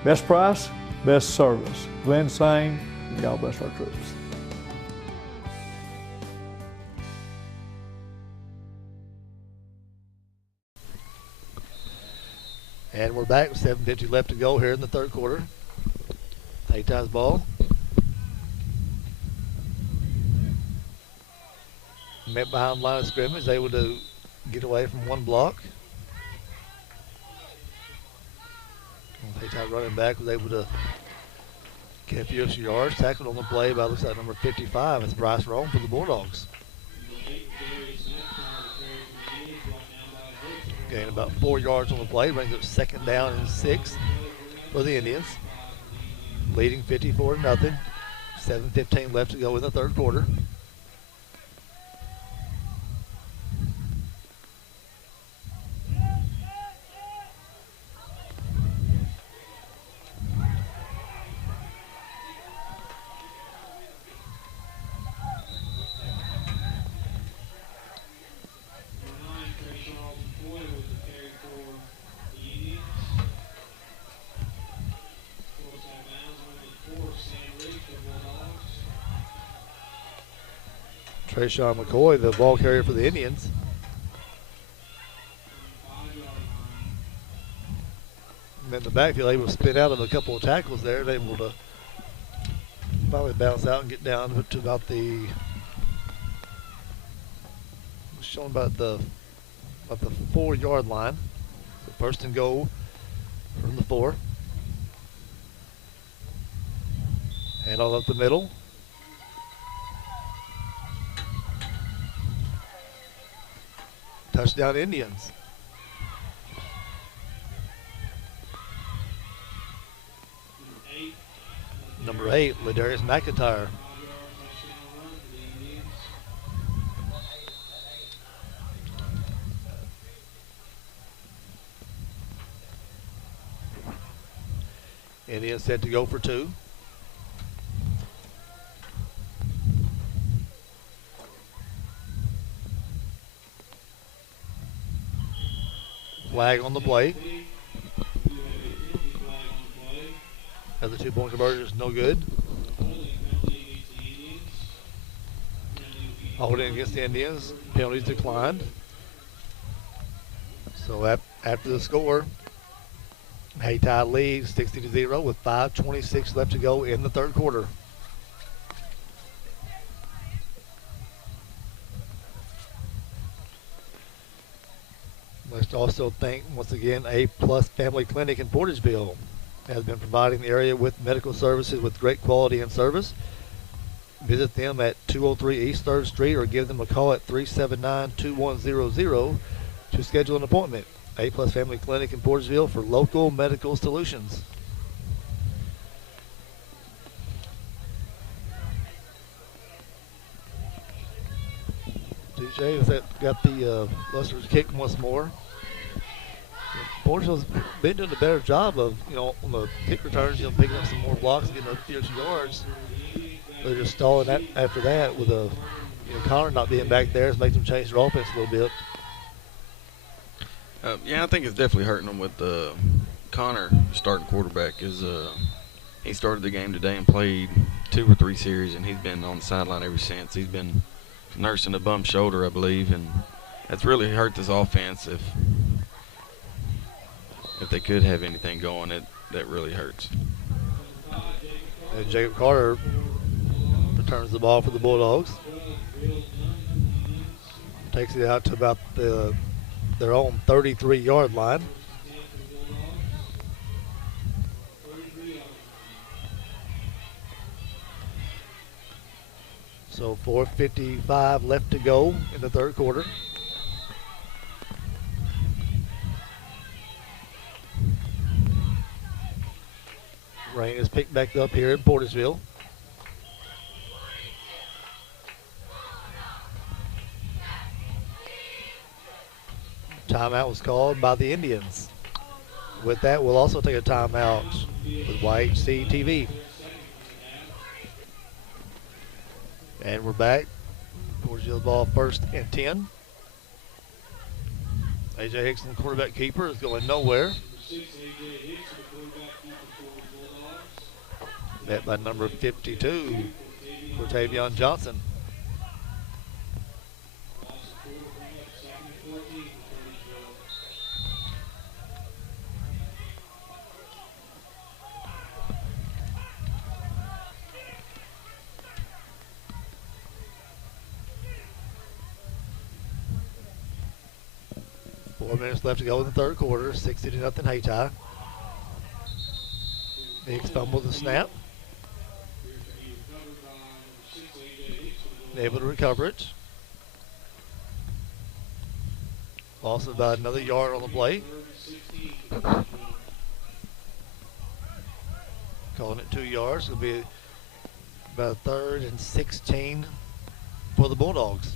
Best price, best service. Glen St., God bless our troops. And we're back with 7:50 left to go here in the third quarter. Hayti's ball. Met behind the line of scrimmage, able to get away from one block. Hayti running back was able to get a few extra yards. Tackled on the play by, looks like, number 55. It's Bryce Rome for the Bulldogs. Gained about 4 yards on the play, brings up second down and 6 for the Indians. Leading 54-0. 7:15 left to go in the third quarter. Trayshawn McCoy, the ball carrier for the Indians. And in the backfield, able to spin out of a couple of tackles there, and able to finally bounce out and get down to about the, shown about the 4-yard line. So first and goal from the 4. And all up the middle. Touchdown Indians. Number 8, Ladarius McIntyre. Indians set to go for 2. Flag on the play. As the 2-point conversion is no good. Holding against the Indians. Penalties declined. So after the score, Hayti leads 60-0 with 5:26 left to go in the third quarter. Let's also thank, once again, A-Plus Family Clinic in Portageville has been providing the area with medical services with great quality and service. Visit them at 203 East 3rd Street or give them a call at 379-2100 to schedule an appointment. A-Plus Family Clinic in Portageville for local medical solutions. DJ, has that got the Luster's kick once more? Portageville's been doing a better job of, on the kick returns, picking up some more blocks and getting a few extra yards. They're just stalling after that with Connor not being back there. It's making them change their offense a little bit. Yeah, I think it's definitely hurting them with Connor, starting quarterback. He started the game today and played 2 or 3 series, and he's been on the sideline ever since. He's been nursing a bum shoulder, I believe, and that's really hurt this offense. If they could have anything going, that really hurts. And Jacob Carter returns the ball for the Bulldogs. Takes it out to about their own 33-yard line. So 4:55 left to go in the third quarter. Rain is picked back up here in Portageville. Timeout was called by the Indians. With that, we'll also take a timeout with YHC TV. And we're back. Portageville's ball 1st and 10. AJ Hickson, quarterback keeper, is going nowhere. Met by number 52, Portagevion Johnson. minutes left to go in the third quarter. 60-0 Hayti. Hicks fumbled the snap. Able to recover it. Lost about another yard on the play. Calling it 2 yards. It'll be about a 3rd and 16 for the Bulldogs.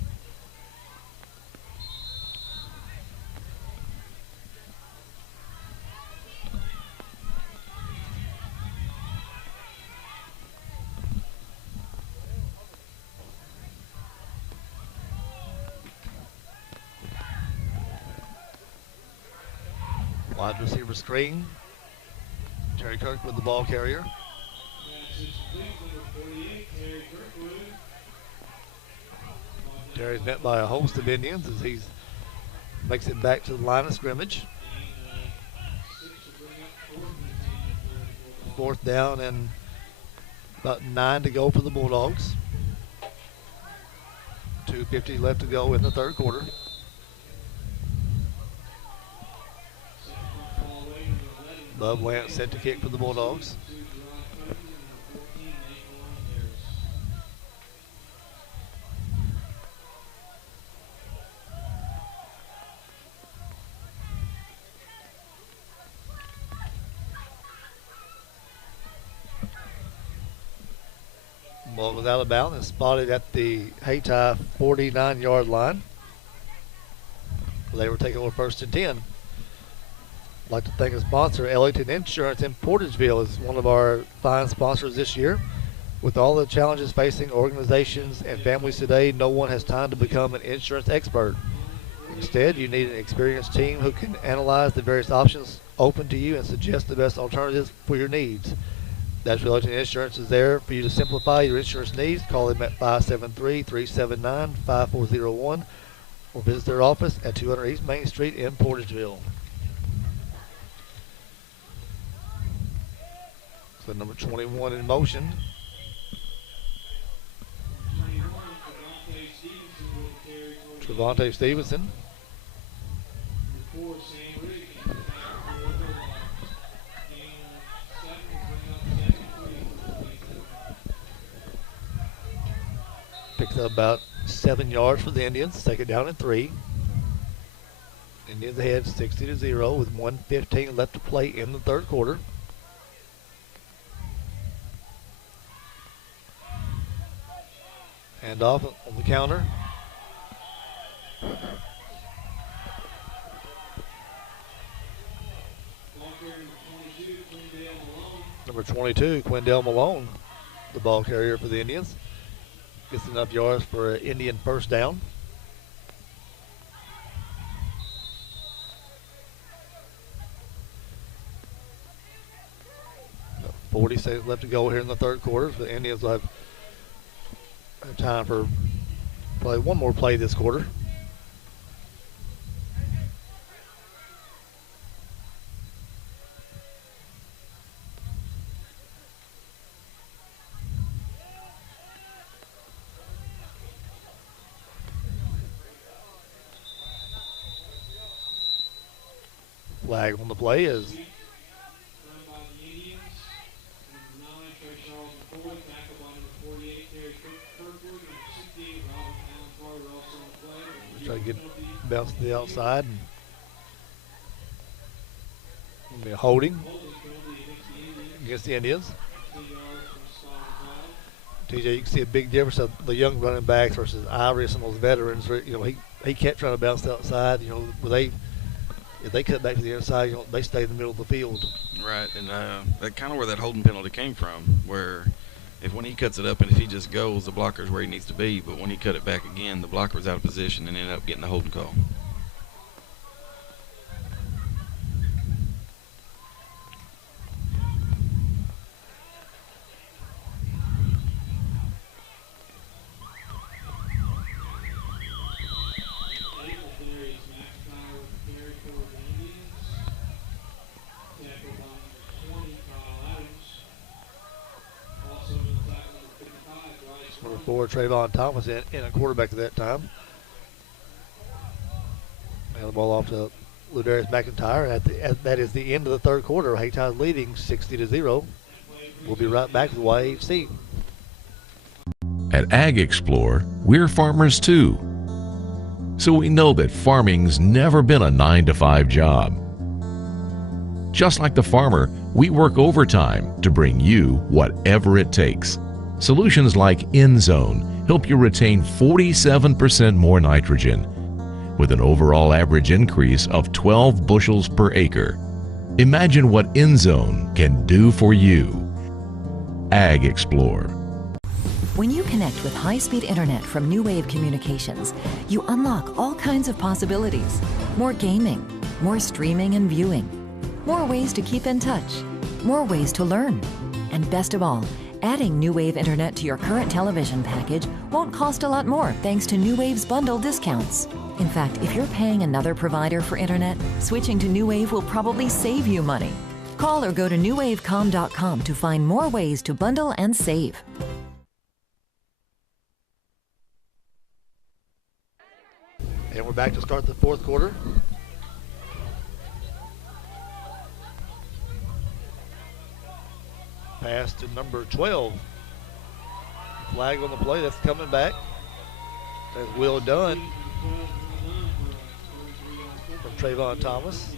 Wide receiver screen. Terry Kirk with the ball carrier. Terry's met by a host of Indians as he makes it back to the line of scrimmage. 4th down and about 9 to go for the Bulldogs. 2:50 left to go in the third quarter. Bub Lance set to kick for the Bulldogs. Ball was out of bounds and spotted at the Hayti 49-yard line. They were taking over 1st and 10. I'd like to thank our sponsor, Ellington Insurance in Portageville, is one of our fine sponsors this year. With all the challenges facing organizations and families today, no one has time to become an insurance expert. Instead, you need an experienced team who can analyze the various options open to you and suggest the best alternatives for your needs. That's where Ellington Insurance is there for you to simplify your insurance needs. Call them at 573-379-5401 or visit their office at 200 East Main Street in Portageville. So number 21 in motion. Trevante Stevenson. Picks up about 7 yards for the Indians. Take it down at 3. Indians ahead 60-0 with 1:15 left to play in the third quarter. Hand off on the counter. Number 22, Quindell Malone, the ball carrier for the Indians. Gets enough yards for an Indian first down. About 40 seconds left to go here in the third quarter. So the Indians will have time for probably one more play this quarter. Flag on the play is try to get bounced to the outside and be a holding against the Indians. TJ, you can see a big difference of the young running backs versus Ivory, some of those veterans. You know, he kept trying to bounce the outside. You know, if they cut back to the inside, you know, they stay in the middle of the field. Right, and that kind of where that holding penalty came from, where when he cuts it up and if he just goes, the blocker's where he needs to be, but when he cut it back again, the blocker was out of position and ended up getting the holding call. For Trayvon Thomas in a quarterback at that time. And the ball off to Ladarius McIntyre. That is the end of the third quarter. Hayti leading 60-0. We'll be right back with YHC. At Ag Explore, we're farmers too. So we know that farming's never been a 9-to-5 job. Just like the farmer, we work overtime to bring you whatever it takes. Solutions like InZone help you retain 47% more nitrogen, with an overall average increase of 12 bushels per acre. Imagine what InZone can do for you. Ag Explore. When you connect with high-speed internet from New Wave Communications, you unlock all kinds of possibilities. More gaming, more streaming and viewing, more ways to keep in touch, more ways to learn. And best of all, adding New Wave internet to your current television package won't cost a lot more thanks to New Wave's bundle discounts. In fact, if you're paying another provider for internet, switching to New Wave will probably save you money. Call or go to newwavecom.com to find more ways to bundle and save. And we're back to start the fourth quarter. Pass to number 12. Flag on the play. That's coming back. That's Will Dunn from Trayvon Thomas.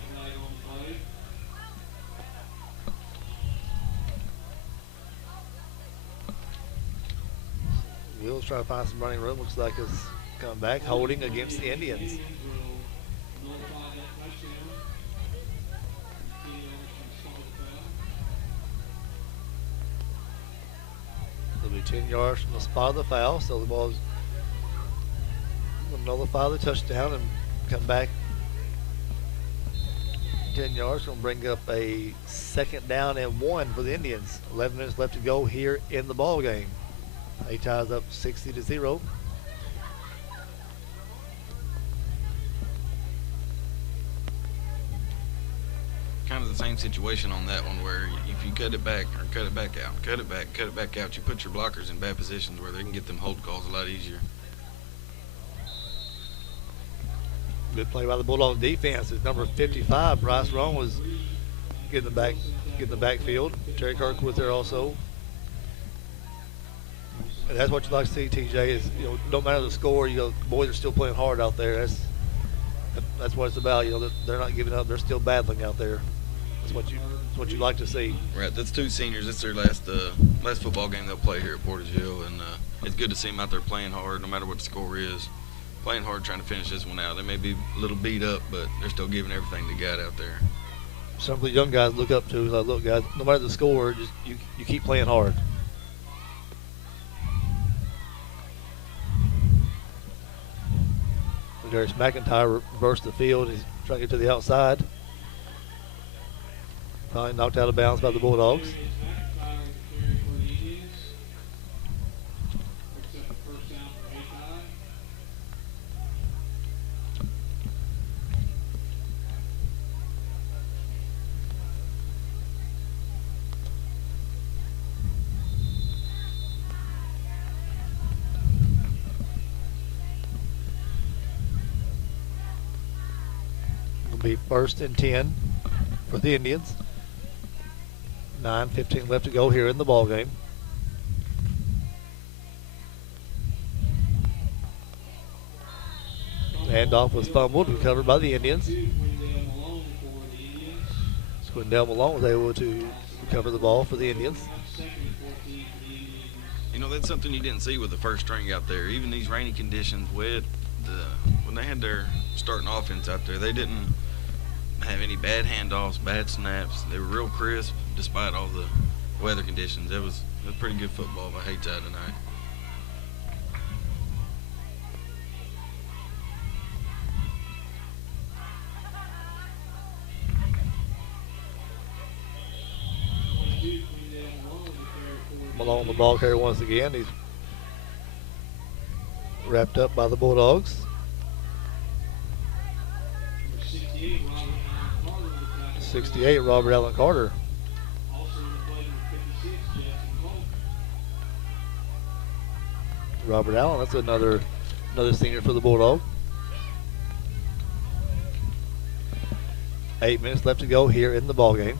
Will's trying to find some running room. Looks like it's coming back, holding against the Indians. It'll be 10 yards from the spot of the foul, so the ball will nullify the touchdown and come back 10 yards. Going to bring up a second down and 1 for the Indians. 11 minutes left to go here in the ball game. They ties up 60-0. Kind of the same situation on that one, where if you cut it back or cut it back out, cut it back out, you put your blockers in bad positions where they can get them hold calls a lot easier. Good play by the Bulldogs defense. It's number 55. Bryce Roan was getting the backfield. Terry Kirk was there also. And that's what you like to see, TJ, is, you know, no matter the score, you know, boys are still playing hard out there. That's what it's about. You know, they're not giving up. They're still battling out there. That's what you like to see. Right. That's two seniors. It's their last football game they'll play here at Portageville, and it's good to see them out there playing hard, no matter what the score is. Playing hard, trying to finish this one out. They may be a little beat up, but they're still giving everything they got out there. Some of the young guys look up to, like, look, guys, no matter the score, just you keep playing hard. Darius McIntyre reversed the field. He's trying to get to the outside. Finally knocked out of bounds by the Bulldogs. Be 1st and 10 for the Indians. 9:15 left to go here in the ball game. Handoff was fumbled, recovered by the Indians. Squindell Malone was able to recover the ball for the Indians. You know, that's something you didn't see with the first string out there. Even these rainy conditions, wet, when they had their starting offense out there, they didn't have any bad handoffs, bad snaps. They were real crisp despite all the weather conditions. It was pretty good football by Hayti tonight. Malone the ball carrier once again. He's wrapped up by the Bulldogs. 68, Robert Allen Carter. Robert Allen, that's another senior for the Bulldog. 8 minutes left to go here in the ball game.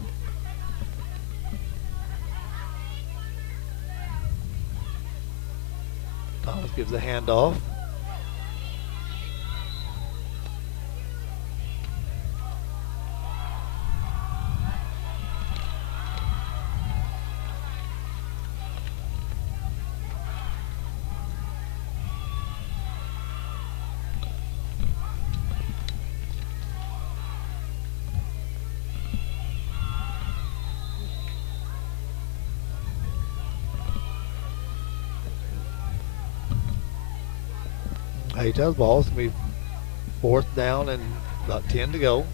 Thomas gives a handoff. Hayty's ball is going to be 4th down and about 10 to go.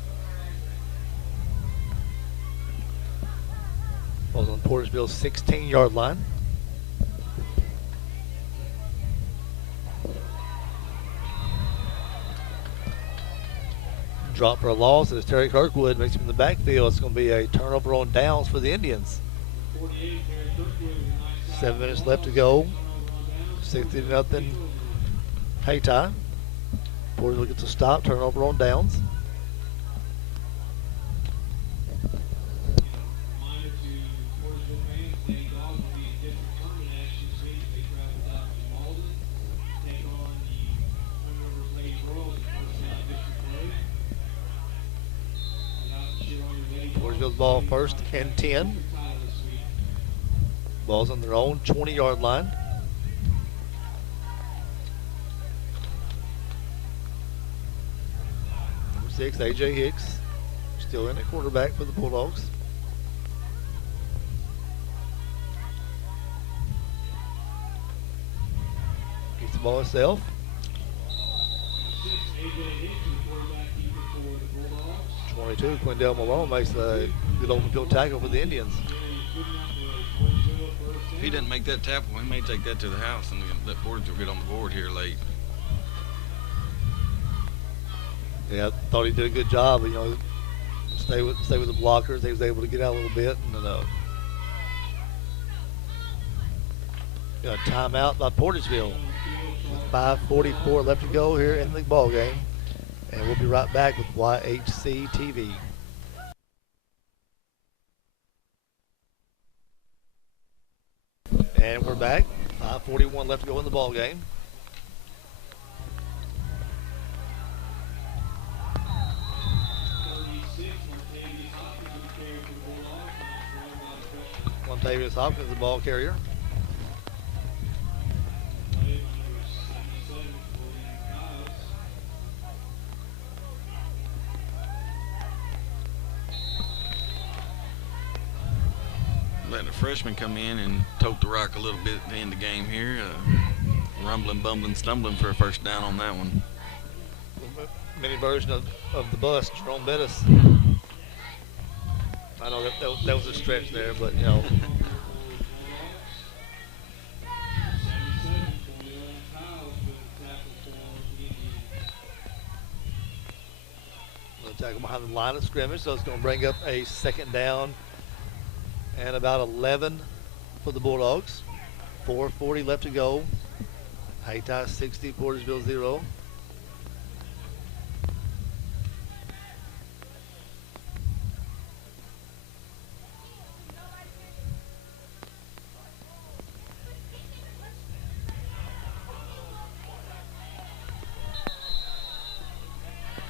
Ball's on Portageville's 16-yard line. Drop for a loss as Terry Kirkwood makes him in the backfield. It's going to be a turnover on downs for the Indians. 7 minutes left to go. 60-0. Hayti. Portageville gets a stop, turnover on downs. Portageville's ball 1st and 10. Ball's on their own 20-yard line. Number 6, A.J. Hicks, still in at quarterback for the Bulldogs. Gets the ball himself. 22, Quindell Malone makes a good open field tackle for the Indians. If he didn't make that tackle, he may take that to the house and let Portageville get on the board here late. Yeah, I thought he did a good job. You know, stay with the blockers. He was able to get out a little bit, and got a timeout by Portageville. 5:44 left to go here in the ball game, and we'll be right back with YHC TV. And we're back. 5:41 left to go in the ball game. Montavious Hopkins, the ball carrier. Letting a freshman come in and tote the rock a little bit at the end of the game here. Rumbling, bumbling, stumbling for a first down on that one. Mini version of the bus, Jerome Bettis. I know that was a stretch there, but you know. Tackle behind the line of scrimmage, so it's going to bring up a 2nd down and about 11 for the Bulldogs. 4:40 left to go. Hayti 60, Portageville 0.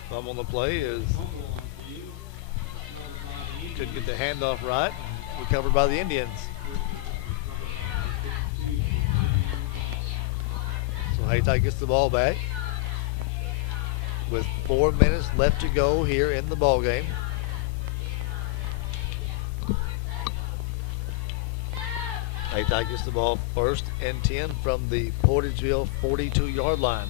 Thumb on the play is couldn't get the handoff right. Recovered by the Indians. So Hayti gets the ball back with 4 minutes left to go here in the ball game. Hayti gets the ball 1st and 10 from the Portageville 42-yard line.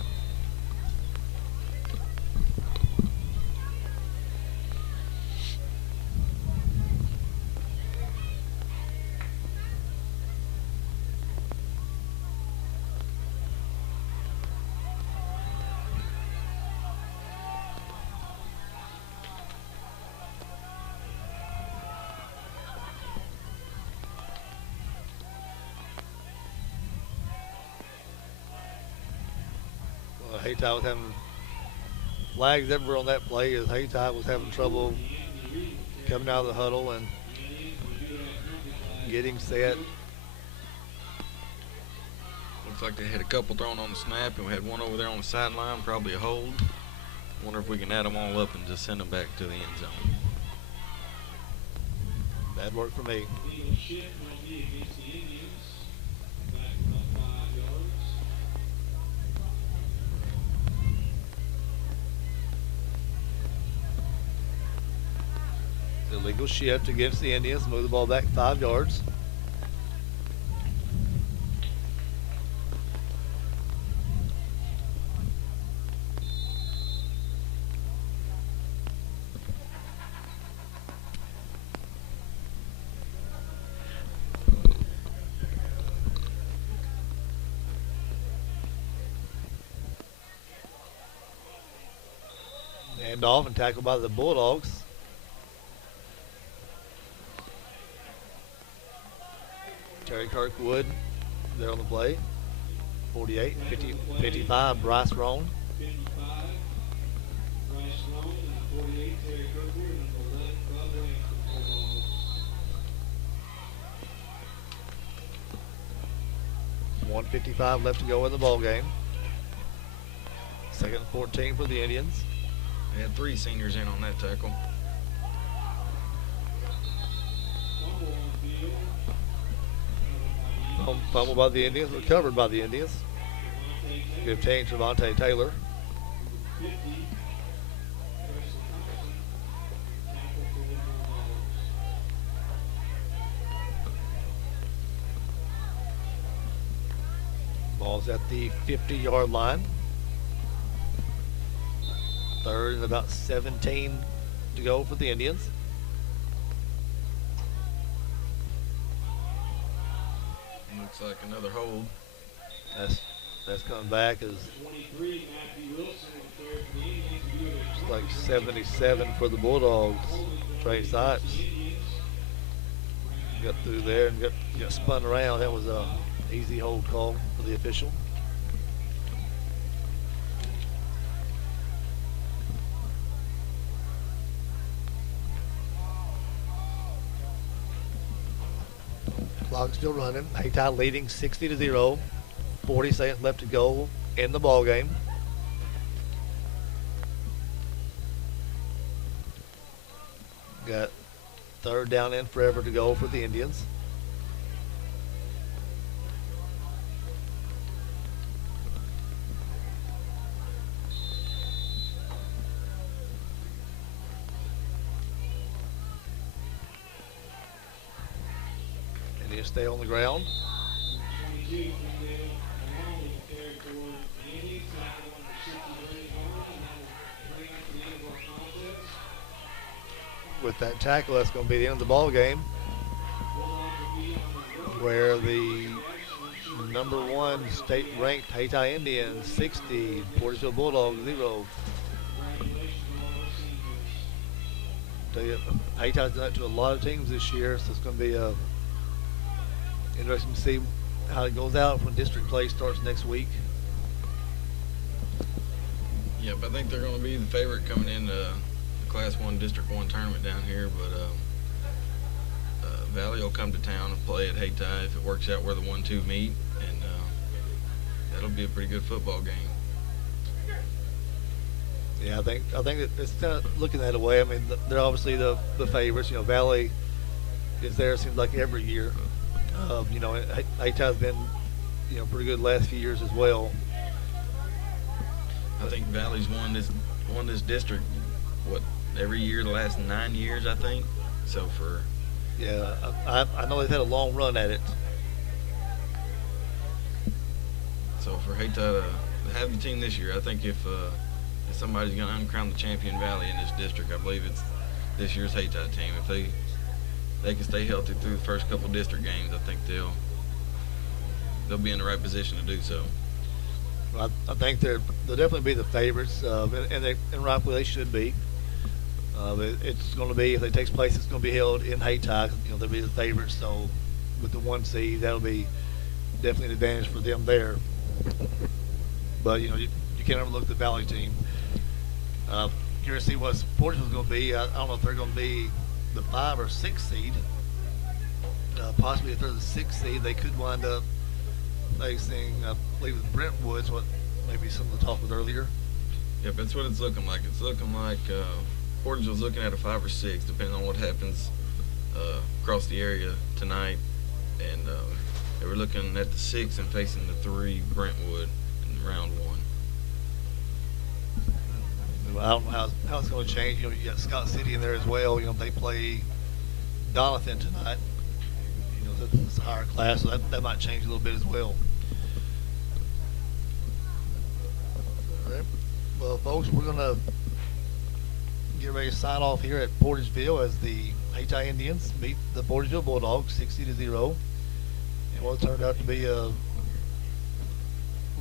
Hayti was having flags everywhere on that play as Hayti was having trouble coming out of the huddle and getting set. Looks like they had a couple thrown on the snap, and we had one over there on the sideline, probably a hold. Wonder if we can add them all up and just send them back to the end zone. That'd work for me. Illegal shift against the Indians. Move the ball back 5 yards. And off and tackled by the Bulldogs. Terry Kirkwood there on the play. 48, 50, 55, Bryce Roan. 55, Bryce Roan, and 48, Terry Kirkwood, and 11, Bob Lane for the Bulldogs. 1:55 left to go in the ball game. Second and 14 for the Indians. They had 3 seniors in on that tackle. Fumble on the field. Fumbled by the Indians, recovered by the Indians. Good change for Devontae Taylor. 50, Preston Thompson, tackle for the Bulldogs. Ball's at the 50-yard line. Third and about 17 to go for the Indians. Looks like another hold. That's coming back as 23, Matthew Wilson on third for the Indians. it's like 77 for the Bulldogs. Trey Sipes got through there and got spun around. That was a easy hold call for the official. Clock still running. Hayti leading 60-0. 40 seconds left to go in the ball game. Got third down and forever to go for the Indians. Indians stay on the ground. 22, along with the carry toward the Indians, tackle under 60 yards, and that will bring us to the end of our contest. With that tackle, that's going to be the end of the ball game, where the number 1 state-ranked Hayti Indians 60, Portageville Bulldogs 0. Tell you, Hayti's done that to a lot of teams this year, so it's going to be interesting to see how it goes out when district play starts next week. Yep, I think they're going to be the favorite coming into the Class 1 District 1 tournament down here, but Valley will come to town and play at Hayti if it works out where the 1-2 meet, and that'll be a pretty good football game. Yeah, I think that it's kind of looking that way. I mean, they're obviously the favorites. You know, Valley is there. It seems like every year. You know, Hayti's been, you know, pretty good the last few years as well. I think Valley's won this district every year the last 9 years, I think. So for Yeah, I know they've had a long run at it. So for Hayti to have the team this year, I think if somebody's going to uncrown the champion Valley in this district, I believe it's this year's Hayti team. If they can stay healthy through the first couple district games, I think they'll be in the right position to do so. I think they'll definitely be the favorites, and rightfully they should be. It's going to be, if it takes place, it's going to be held in Hayti. You know, they'll be the favorites. So with the 1 seed, that'll be definitely an advantage for them there. But you know, you can't overlook the Valley team. curious to see what Portageville's going to be. I don't know if they're going to be the 5 or 6 seed. Possibly if they're the 6th seed, they could wind up facing, I believe, with Brentwood's, what maybe some of the talk was earlier. Yep, that's what it's looking like. It's looking like Portageville's looking at a 5 or 6, depending on what happens across the area tonight. And they were looking at the 6 and facing the 3 Brentwood in round 1. I don't know how it's going to change. You got Scott City in there as well. They play Doniphan tonight. It's a higher class, so that might change a little bit as well. All right. Well, folks, we're going to get ready to sign off here at Portageville as the Hayti Indians beat the Portageville Bulldogs 60-0. And what turned out to be a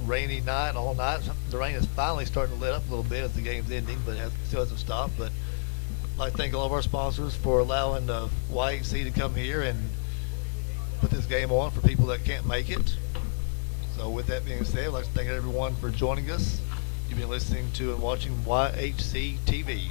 rainy night all night. The rain is finally starting to let up a little bit as the game's ending, but still hasn't stopped. But I'd like to thank all of our sponsors for allowing YHC to come here and put this game on for people that can't make it. So with that being said, I'd like to thank everyone for joining us. You've been listening to and watching YHC TV.